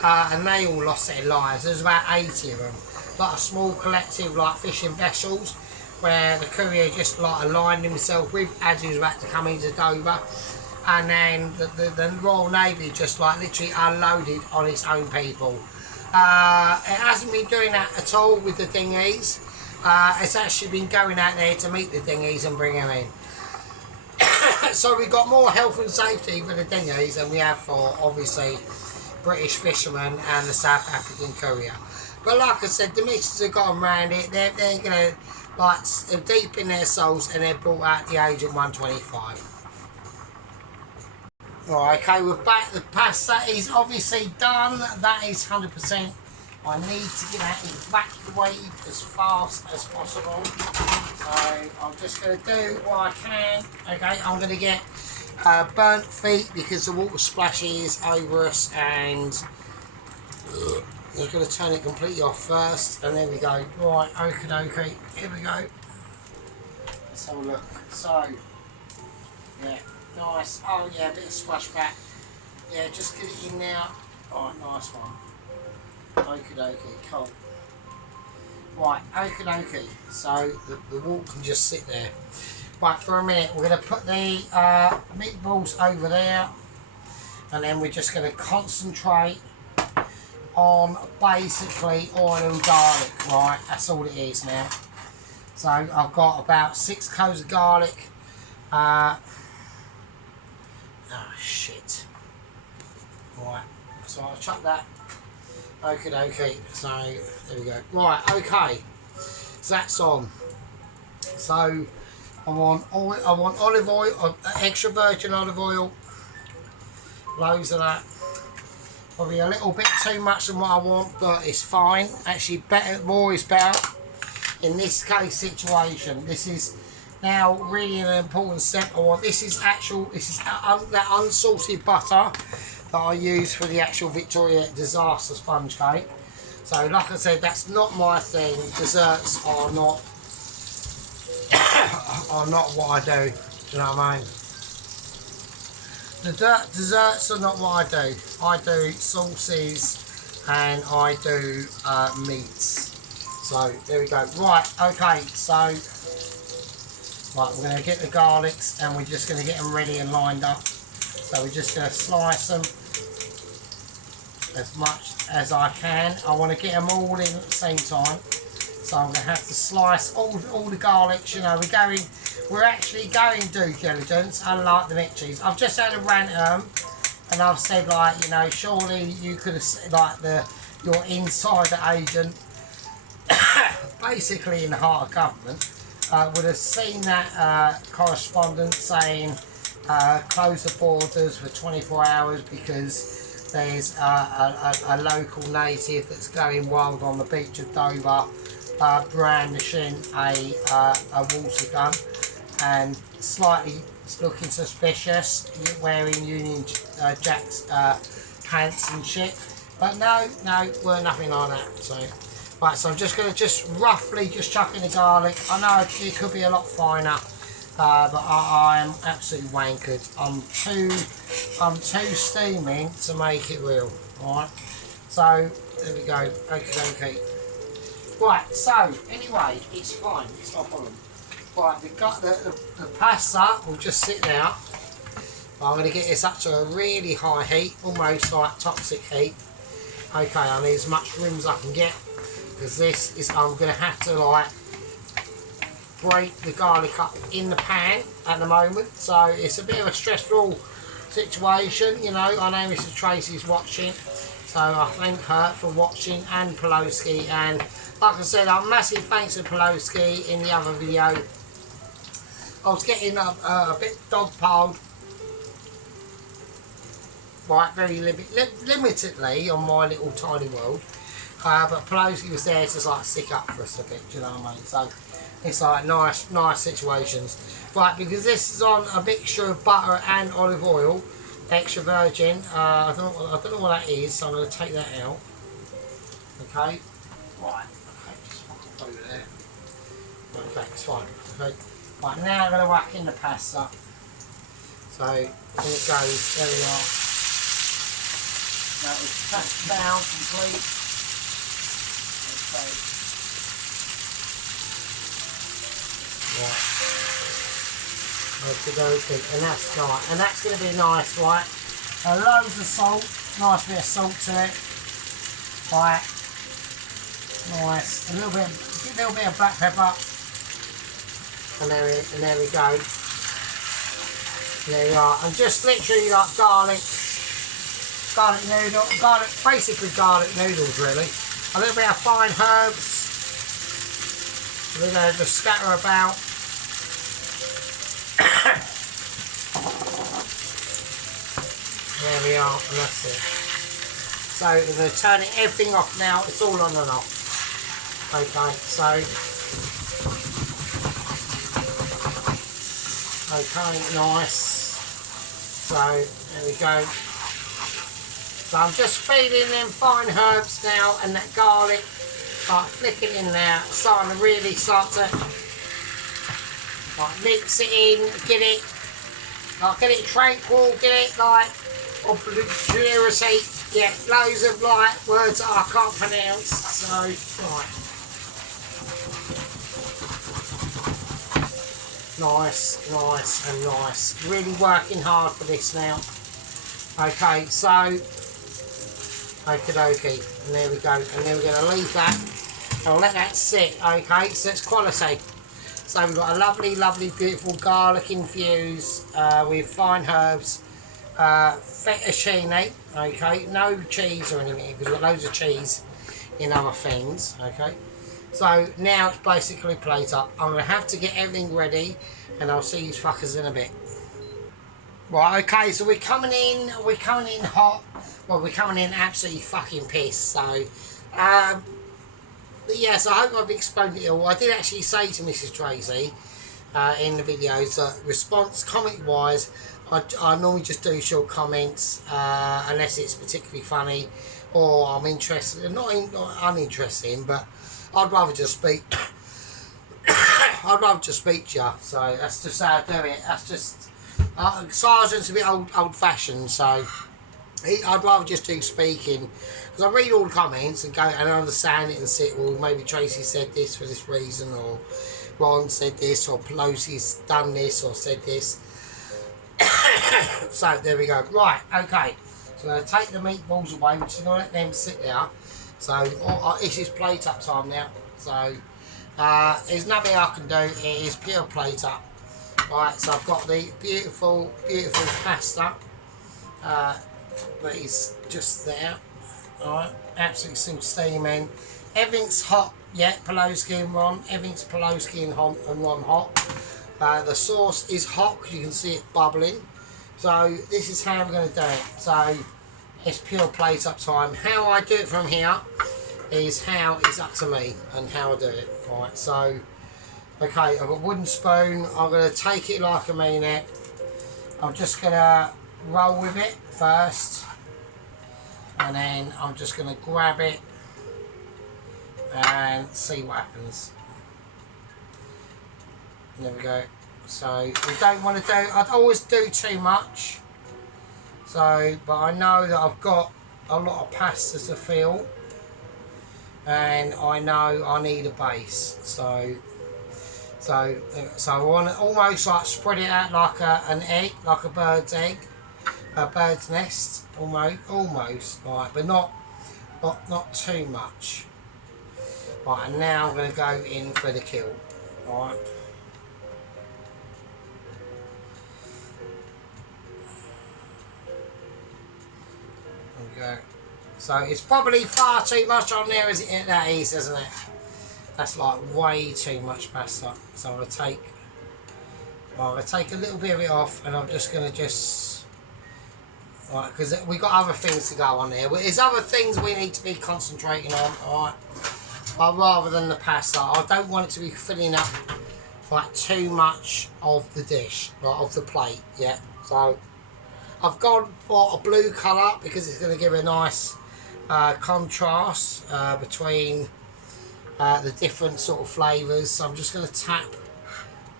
and they all lost their lives. There was about 80 of them, like a small collective like fishing vessels, where the courier just like aligned himself with as he was about to come into Dover, and then the Royal Navy just like literally unloaded on its own people. It hasn't been doing that at all with the dinghies. It's actually been going out there to meet the dinghies and bring them in. So we've got more health and safety for the dinghies than we have for, obviously, British fishermen and the South African courier. But like I said, the missions have got them around it. They're going to, like, deep in their souls, and they're brought out the age of 125. Right, okay, we're back. The pasta is obviously done. That is 100%. I need to get that evacuated as fast as possible. So I'm just going to do what I can. Okay, I'm going to get burnt feet because the water splashes over us, and I'm going to turn it completely off first. And there we go. Right, okay, here we go. Let's have a look. So, yeah. Nice. Oh yeah, a bit of splashback. Yeah, just get it in now. Alright, nice one. Okie dokie, cool. Right, okie dokie. So the wall can just sit there. Right, for a minute, we're going to put the meatballs over there, and then we're just going to concentrate on basically oil and garlic. Right, that's all it is now. So I've got about 6 cloves of garlic. Oh shit. Right, so I'll chop that. Okay, so there we go. Right, okay. So that's on. So I want olive oil, extra virgin olive oil. Loads of that. Probably a little bit too much than what I want, but it's fine. Actually, better, more is better. In this case situation, this is now really an important step. This is that unsalted butter that I use for the actual Victoria disaster sponge cake. So like I said, that's not my thing. Desserts are not what I do. Do you know what I mean? The desserts are not what I do. I do sauces and I do meats. So there we go. Right, okay, so right, we're going to get the garlics and we're just going to get them ready and lined up. So we're just going to slice them as much as I can. I want to get them all in at the same time. So I'm going to have to slice all the garlics. You know, we're actually going due diligence, unlike the Meaties. I've just had a rant at them, and I've said, like, you know, surely you could have, like, your insider agent, basically in the heart of government, would have seen that correspondence saying close the borders for 24 hours because there's a local native that's going wild on the beach of Dover, brandishing a water gun and slightly looking suspicious, wearing Union Jack's pants and shit. But no, we're nothing like that. So. Right, so I'm just going to roughly chuck in the garlic. I know it could be a lot finer, but I am absolutely wankered. I'm too steaming to make it real. Alright, so there we go. Okay. Right, so anyway, it's fine. It's not a problem. Right, we've got the pasta will just sit there. I'm going to get this up to a really high heat, almost like toxic heat. Okay, I need as much room as I can get. Because this is, I'm going to have to like break the garlic up in the pan at the moment, so it's a bit of a stressful situation, you know. I know Mr. Tracy's watching, so I thank her for watching, and Pelosi, and like I said, a massive thanks to Pelosi in the other video. I was getting a bit dogpiled, right, very limitedly on my little tiny world. But Pelosi was there to like stick up for us a bit, do you know what I mean? So it's like nice situations. Right, because this is on a mixture of butter and olive oil, extra virgin. I don't know what that is, so I'm going to take that out. Okay. Right. Okay, just fucking over there. Okay, it's fine. Okay. Right, now I'm going to whack in the pasta. So in it goes. There we are. Now it's pressed down complete. Right. Okay, and that's right, and that's going to be nice, right? Loads of salt, nice bit of salt to it, right? Nice, a little bit of black pepper, and there we go. There we are. And just literally like garlic noodle, basically garlic noodles really. A little bit of fine herbs. We're going to just scatter about. There we are, and that's it. So we're going to turn everything off now. It's all on and off. Okay, so okay, nice. So there we go. So I'm just feeding them fine herbs now, and that garlic, like flicking in there, starting to really start to like mix it in, get it tranquil, get it like obliterity. Yeah, loads of like words that I can't pronounce. So right. Nice, nice and nice. Really working hard for this now. Okay, so okie dokie, and there we go. And then we're going to leave that and let that sit. Okay, so it's quality. So we've got a lovely, lovely, beautiful garlic infused with fine herbs, fettuccine. Okay, no cheese or anything because we've got loads of cheese in other things. Okay. So now it's basically plate up. I'm going to have to get everything ready and I'll see you fuckers in a bit. Right, okay, so we're coming in hot. Well, we're coming in absolutely fucking pissed. So, yeah, so I hope I've explained it all. I did actually say to Mrs. Tracy in the videos that response, comment-wise, I normally just do short comments unless it's particularly funny or I'm interested, not uninterested, but I'd rather just speak. I'd rather just speak to you. So that's just how I do it. That's just Sergeant's a bit old-fashioned, so I'd rather just do speaking because I read all the comments and go and understand it and see. Well, maybe Tracy said this for this reason, or Ron said this, or Pelosi's done this or said this. So there we go. Right. Okay. So I'm going to take the meatballs away, which is going to let them sit there. So this is plate up time now. So there's nothing I can do. It is pure plate up. Right. So I've got the beautiful, beautiful pasta that is just there. Alright. Absolutely still steaming. Everything's hot. Yeah. Pelosi and Ron. Everything's Pelosi and Ron hot. The sauce is hot. You can see it bubbling. So this is how we're going to do it. So it's pure plate up time. How I do it from here is how it's up to me and how I do it. Right, so okay, I've got a wooden spoon. I'm going to take it like I mean it. I'm just going to roll with it first, and then I'm just going to grab it and see what happens. There we go. So we don't want to do, I'd always do too much. So, but I know that I've got a lot of pasta to fill, and I know I need a base. So I want to almost like spread it out like an egg, like a bird's egg, a bird's nest, almost, right, but not too much. Right, and now I'm going to go in for the kill. Right. Go. So it's probably far too much on there as it that is, isn't it? That's like way too much pasta. So I'm going to take a little bit of it off, and I'm just going to right, because we've got other things to go on there. There's other things we need to be concentrating on, alright? But rather than the pasta, I don't want it to be filling up like too much of the dish, like of the plate, yeah. So I've gone for a blue colour because it's going to give a nice contrast between the different sort of flavours. So I'm just going to tap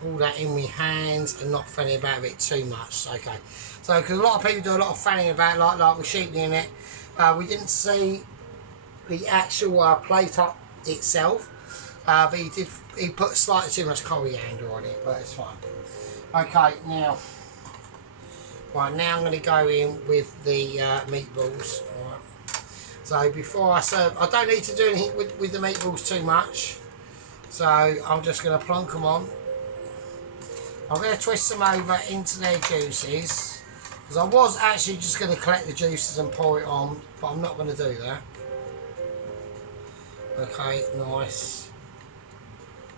all that in my hands and not fanning about it too much. Okay. So because a lot of people do a lot of fanning about, like with sheeping in it. We didn't see the actual plate up itself, but he put slightly too much coriander on it, but it's fine. Okay, now. Right, now I'm going to go in with the meatballs. Right. So before I serve, I don't need to do anything with the meatballs too much. So I'm just going to plonk them on. I'm going to twist them over into their juices. Because I was actually just going to collect the juices and pour it on, but I'm not going to do that. Okay, nice.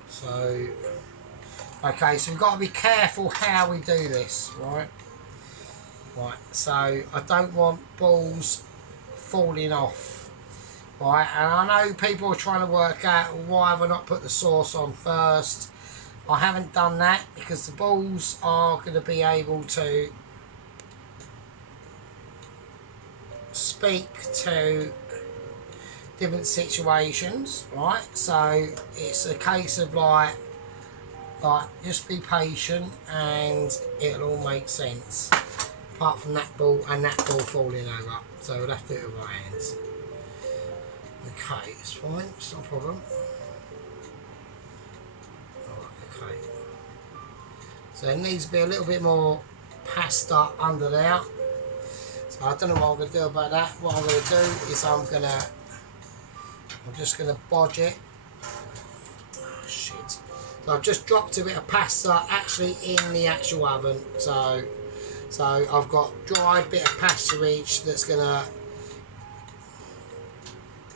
So, okay, so we've got to be careful how we do this, right? Right, so I don't want balls falling off. Right, and I know people are trying to work out why have I not put the sauce on first. I haven't done that because the balls are going to be able to speak to different situations, right? So it's a case of like just be patient and it'll all make sense. Apart from that ball and that ball falling over, so we'll have to do it with our hands. Okay, it's fine, it's not a problem. Right, okay. So it needs to be a little bit more pasta under there. So I don't know what I'm going to do about that. What I'm going to do is I'm just going to bodge it. Oh, shit. So I've just dropped a bit of pasta actually in the actual oven. So I've got dried bit of pasta each that's going to...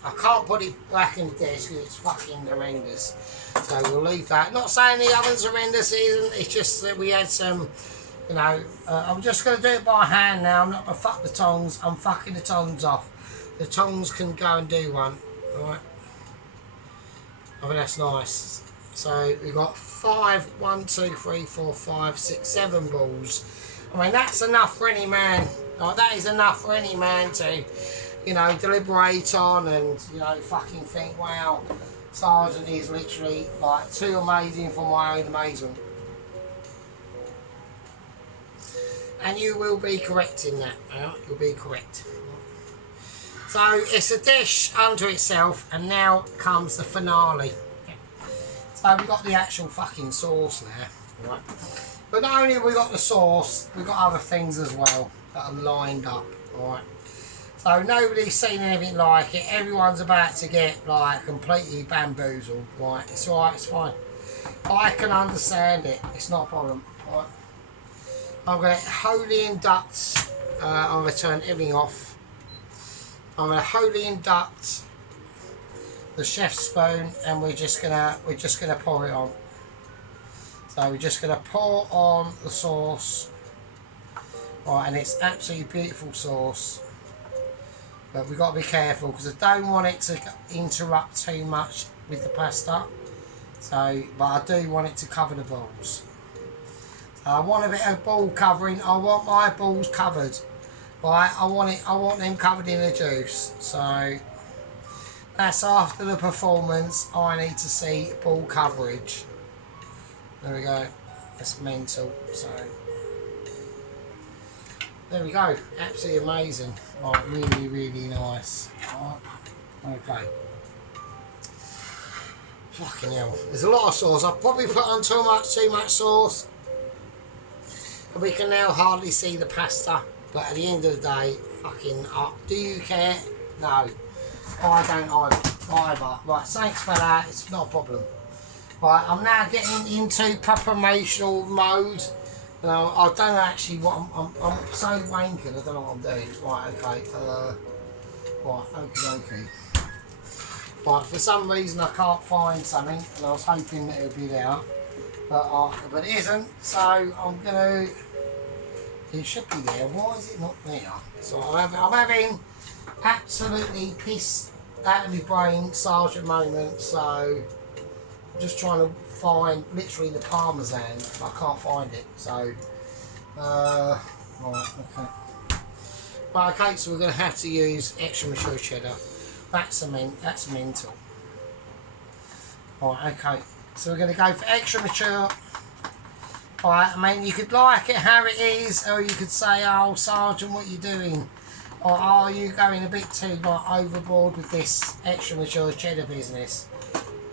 I can't put it back in the dish because it's fucking horrendous. So we'll leave that. Not saying the oven's horrendous, it isn't. It's just that we had some... You know, I'm just going to do it by hand now. I'm not going to fuck the tongs. I'm fucking the tongs off. The tongs can go and do one. Alright. I think that's nice. So we've got 1, 2, 3, 4, 5, 6, 7 balls. I mean, that's enough for any man. Like, that is enough for any man to, you know, deliberate on and, you know, fucking think, wow, Sergeant is literally, like, too amazing for my own amazement. And you will be correct in that, right? You'll be correct. So it's a dish unto itself, and now comes the finale. So we've got the actual fucking sauce now, right? But not only have we got the sauce, we've got other things as well that are lined up, right? So nobody's seen anything like it. Everyone's about to get like completely bamboozled, right? It's alright, it's fine. I can understand it. It's not a problem, right? I'm going to wholly induct, I'm going to turn everything off. I'm going to wholly induct the chef's spoon, and we're just gonna pour it on. So we're just gonna pour on the sauce, right? And it's absolutely beautiful sauce, but we've got to be careful because I don't want it to interrupt too much with the pasta. So, but I do want it to cover the balls. I want a bit of ball covering. I want my balls covered, right? I want them covered in the juice. So that's after the performance. I need to see ball coverage. There we go. That's mental. So there we go. Absolutely amazing. Right, really, really nice. Right. Okay. Fucking hell. There's a lot of sauce. I've probably put on too much sauce. We can now hardly see the pasta, but at the end of the day, fucking do you care? No, I don't either. Right, thanks for that, it's not a problem. Right, I'm now getting into preparational mode. You know, I don't know actually what I'm so wankered, I don't know what I'm doing. Right, okay, right, okay. Right, for some reason I can't find something, and I was hoping that it would be there. But it isn't, so I'm going to... It should be there. Why is it not there? So I'm having absolutely pissed out of my brain sergeant moment, so I'm just trying to find literally the parmesan, but I can't find it. So, right, okay. Right, okay, so we're going to have to use extra mature cheddar. That's mental. Right, okay. So we're going to go for extra mature. Alright, I mean, you could like it how it is, or you could say, oh, Sergeant, what are you doing? Or are you going a bit too overboard with this extra mature cheddar business?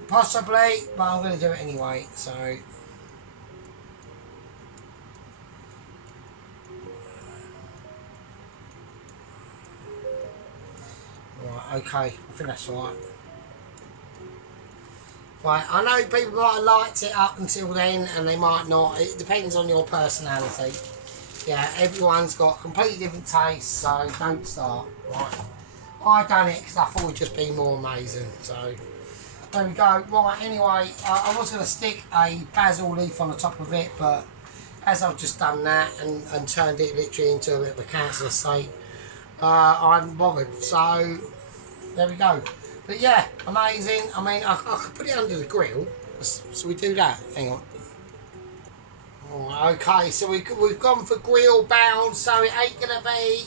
Possibly, but I'm going to do it anyway, so... Right, okay, I think that's alright. Right, I know people might have liked it up until then and they might not. It depends on your personality. Yeah, everyone's got completely different tastes, so don't start. Right, I done it because I thought it'd just be more amazing. So there we go. Right, anyway, I was going to stick a basil leaf on the top of it, but as I've just done that and turned it literally into a bit of a cancer state, I haven't bothered. So there we go. But yeah, amazing. I mean, I could put it under the grill. So we do that. Hang on. Oh, okay, so we've gone for grill bound, so it ain't gonna be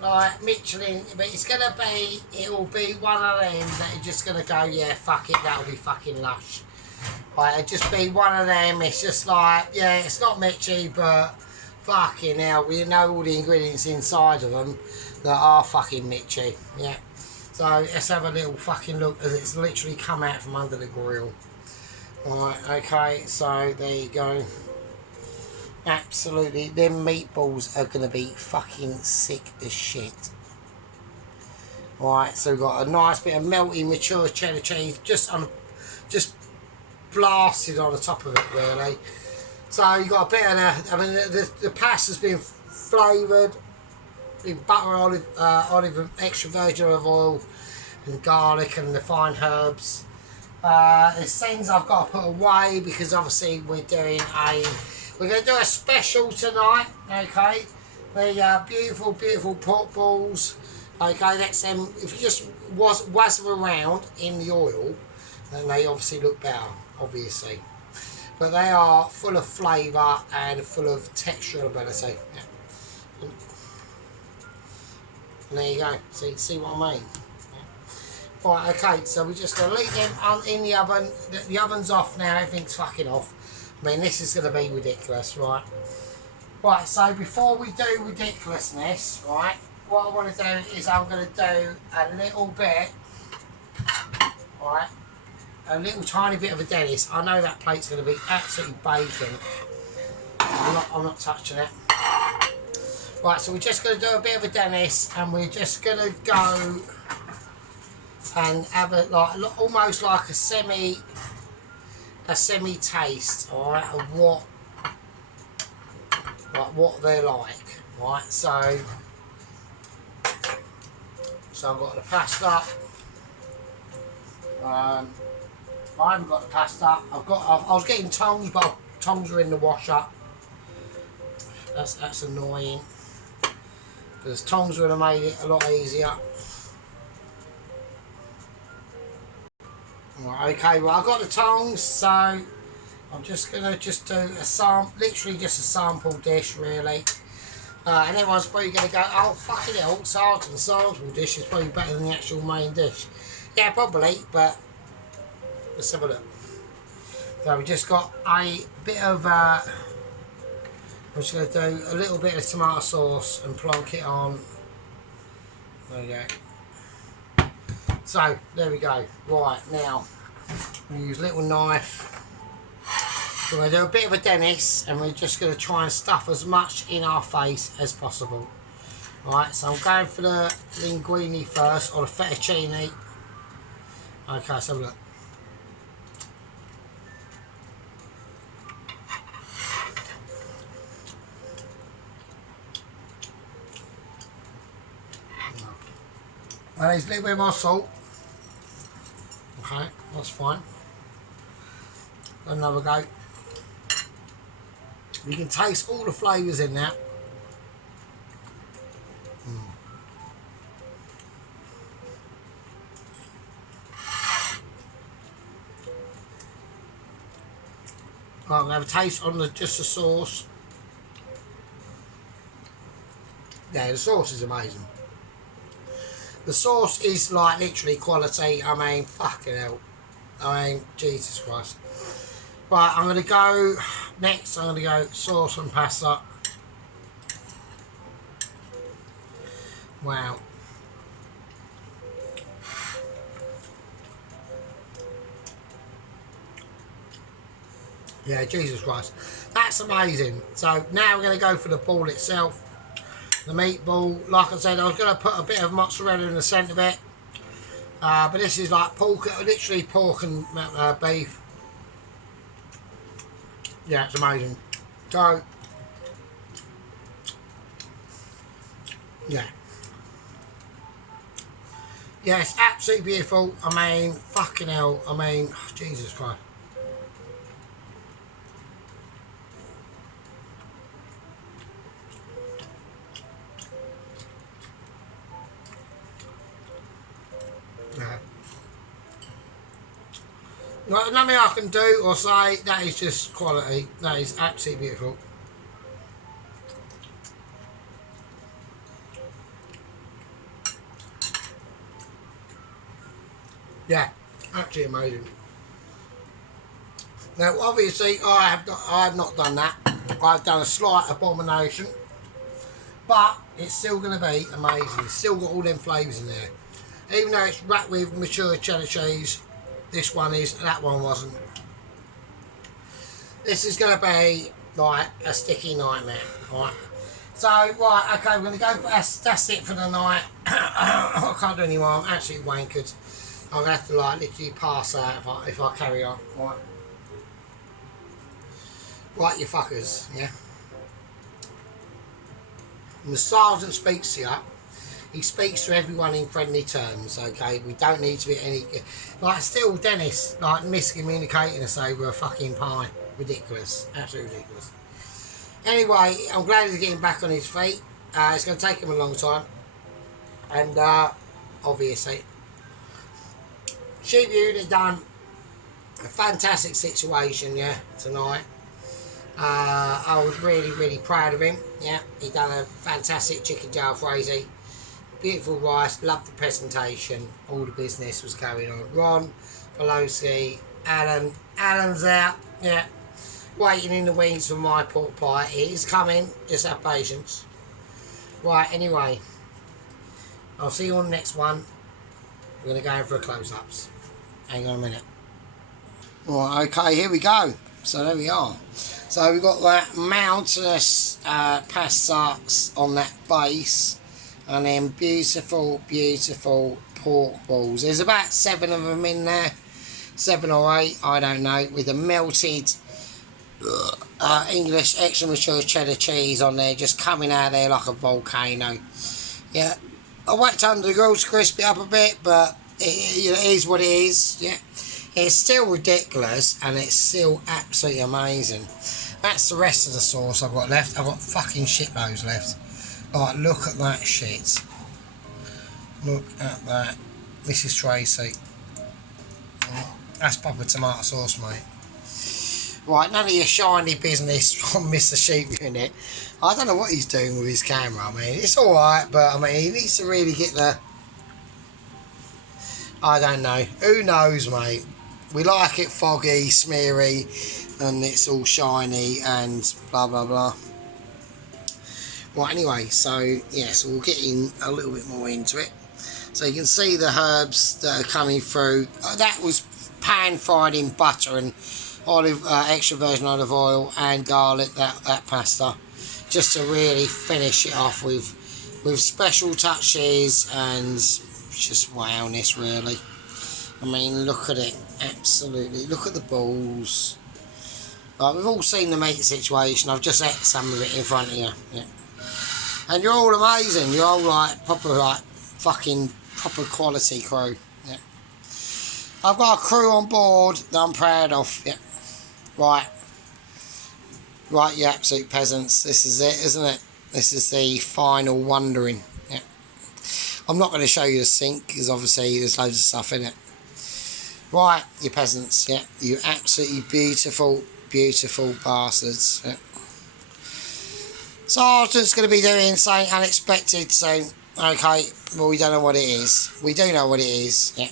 like Michelin, but it'll be one of them that are just gonna go, yeah, fuck it, that'll be fucking lush. Right, it'll just be one of them. It's just like, yeah, it's not Meaty, but fucking hell, we know all the ingredients inside of them that are fucking Meaty. Yeah. So let's have a little fucking look as it's literally come out from under the grill. Right, okay, so there you go. Absolutely, them meatballs are going to be fucking sick as shit. Right, so we've got a nice bit of melty mature cheddar cheese just blasted on the top of it, really. So you've got a bit of the, I mean, the pasta's been flavoured with butter, olive, extra virgin olive oil, and garlic and the fine herbs. There's things I've got to put away because obviously we're going to do a special tonight, okay? The beautiful pork balls, okay? That's them. If you just was them around in the oil, then they obviously look better, obviously. But they are full of flavour and full of texture ability. Yeah. And there you go. See what I mean? Right, okay, so we're just going to leave them in the oven. The oven's off now, everything's fucking off. I mean, this is going to be ridiculous, right? Right, so before we do ridiculousness, right, what I want to do is I'm going to do a little bit, right, a little tiny bit of a Dennis. I know that plate's going to be absolutely baking. I'm not touching it. Right, so we're just going to do a bit of a Dennis, and we're just going to go and have a almost like a semi taste, all right, of what they're like, right? So I've got the pasta. I haven't got the pasta. I was getting tongs, but tongs are in the washer. That's annoying because tongs would have made it a lot easier. Right, okay, well I've got the tongs, so I'm just gonna do literally just a sample dish, really. And everyone's probably gonna go, oh fucking hell, the sample dish is probably better than the actual main dish. Yeah, probably, but let's have a look. So we just got a bit of I'm just gonna do a little bit of tomato sauce and plonk it on. There we go. So there we go. Right, now I'm going to use a little knife. So we're going to do a bit of a Dennis, and we're just going to try and stuff as much in our face as possible. Right, so I'm going for the linguine first, or the fettuccine. Okay, so look. And there's a little bit more salt. Okay, that's fine. Another go. You can taste all the flavours in that. I'm going to have a taste on just the sauce. Yeah, the sauce is amazing. The sauce is like literally quality. I mean, fucking hell. I mean, Jesus Christ. Right, I'm going to go next. I'm going to go sauce and pasta. Wow. Yeah, Jesus Christ. That's amazing. So now we're going to go for the ball itself. The meatball, like I said, I was going to put a bit of mozzarella in the centre of it. But this is like pork, literally pork and beef. Yeah, it's amazing. So, yeah. Yeah, it's absolutely beautiful. I mean, fucking hell. I mean, oh, Jesus Christ. Yeah. Like, nothing I can do or say, that is just quality. That is absolutely beautiful. Yeah, absolutely amazing. Now, obviously, I have not done that. I've done a slight abomination, but it's still going to be amazing. It's still got all them flavours in there. Even though it's wrapped with mature cheddar cheese, this one is, and that one wasn't. This is going to be like a sticky nightmare, right? So, right, okay, we're going to go, that's it for the night. I can't do any more, I'm absolutely wankered. I'm going to have to like literally pass out if I carry on, right? Right, you fuckers, yeah? When the sergeant speaks to you, he speaks to everyone in friendly terms, okay? We don't need to be any... Like, still, Dennis, like, miscommunicating us over a fucking pie. Ridiculous. Absolutely ridiculous. Anyway, I'm glad he's getting back on his feet. It's going to take him a long time. And, obviously, Sheep Unit done a fantastic situation, yeah, tonight. I was really proud of him. Yeah, he done a fantastic chicken jalfrezi, beautiful rice, loved the presentation, all the business was going on. Ron, Pelosi, Alan's out, yeah, waiting in the wings for my pork pie. It is coming, just have patience. Right, anyway, I'll see you on the next one. We're going to go in for a close-ups. Hang on a minute. Right, okay, here we go. So there we are. So we've got that mountainous pasta on that base, and then beautiful pork balls. There's about 7 of them in there, 7 or 8, I don't know, with a melted English extra mature cheddar cheese on there, just coming out there like a volcano. Yeah, I waited under the grill to crisp it up a bit, but it is what it is. Yeah, it's still ridiculous, and it's still absolutely amazing. That's the rest of the sauce I've got left. I've got fucking shitloads left. Like, look at that shit. Look at that. Mrs. Tracy. Oh, that's proper tomato sauce, mate. Right, none of your shiny business from Mr. Sheep Unit. I don't know what he's doing with his camera. I mean, it's alright, but I mean, he needs to really get the... I don't know. Who knows, mate? We like it foggy, smeary, and it's all shiny and blah blah blah. Right, anyway, so yes, we'll get in a little bit more into it. So you can see the herbs that are coming through. That was pan fried in butter and extra virgin olive oil and garlic, that pasta, just to really finish it off with special touches and just wowness, really. I mean, look at it, absolutely. Look at the balls. Like, we've all seen the meat situation. I've just ate some of it in front of you. Yeah. And you're all amazing. You're all like proper quality crew. Yeah. I've got a crew on board that I'm proud of. Yeah. Right. Right, you absolute peasants. This is it, isn't it? This is the final wondering. Yeah. I'm not going to show you the sink because obviously there's loads of stuff in it. Right, you peasants, yeah, you absolutely beautiful bastards. Yeah. Sergeant's going to be doing something unexpected soon. Okay, well, we don't know what it is. We do know what it is, yeah.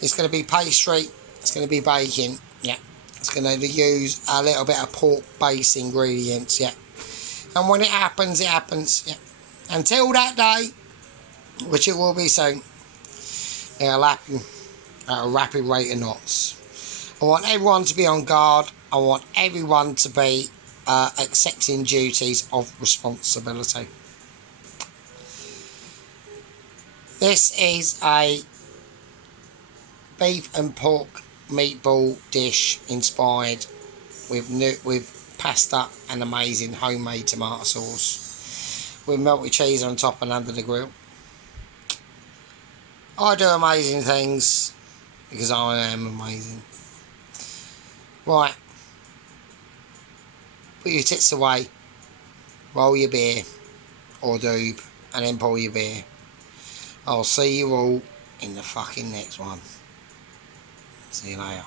It's going to be pastry, it's going to be baking, yeah. It's going to use a little bit of pork base ingredients, yeah. And when it happens, yeah. Until that day, which it will be soon, it'll happen at a rapid rate of knots. I want everyone to be on guard. I want everyone to be accepting duties of responsibility. This is a beef and pork meatball dish inspired with pasta and amazing homemade tomato sauce with melted cheese on top and under the grill. I do amazing things because I am amazing. Right, put your tits away, roll your beer or doob, and then pour your beer. I'll see you all in the fucking next one. See you later.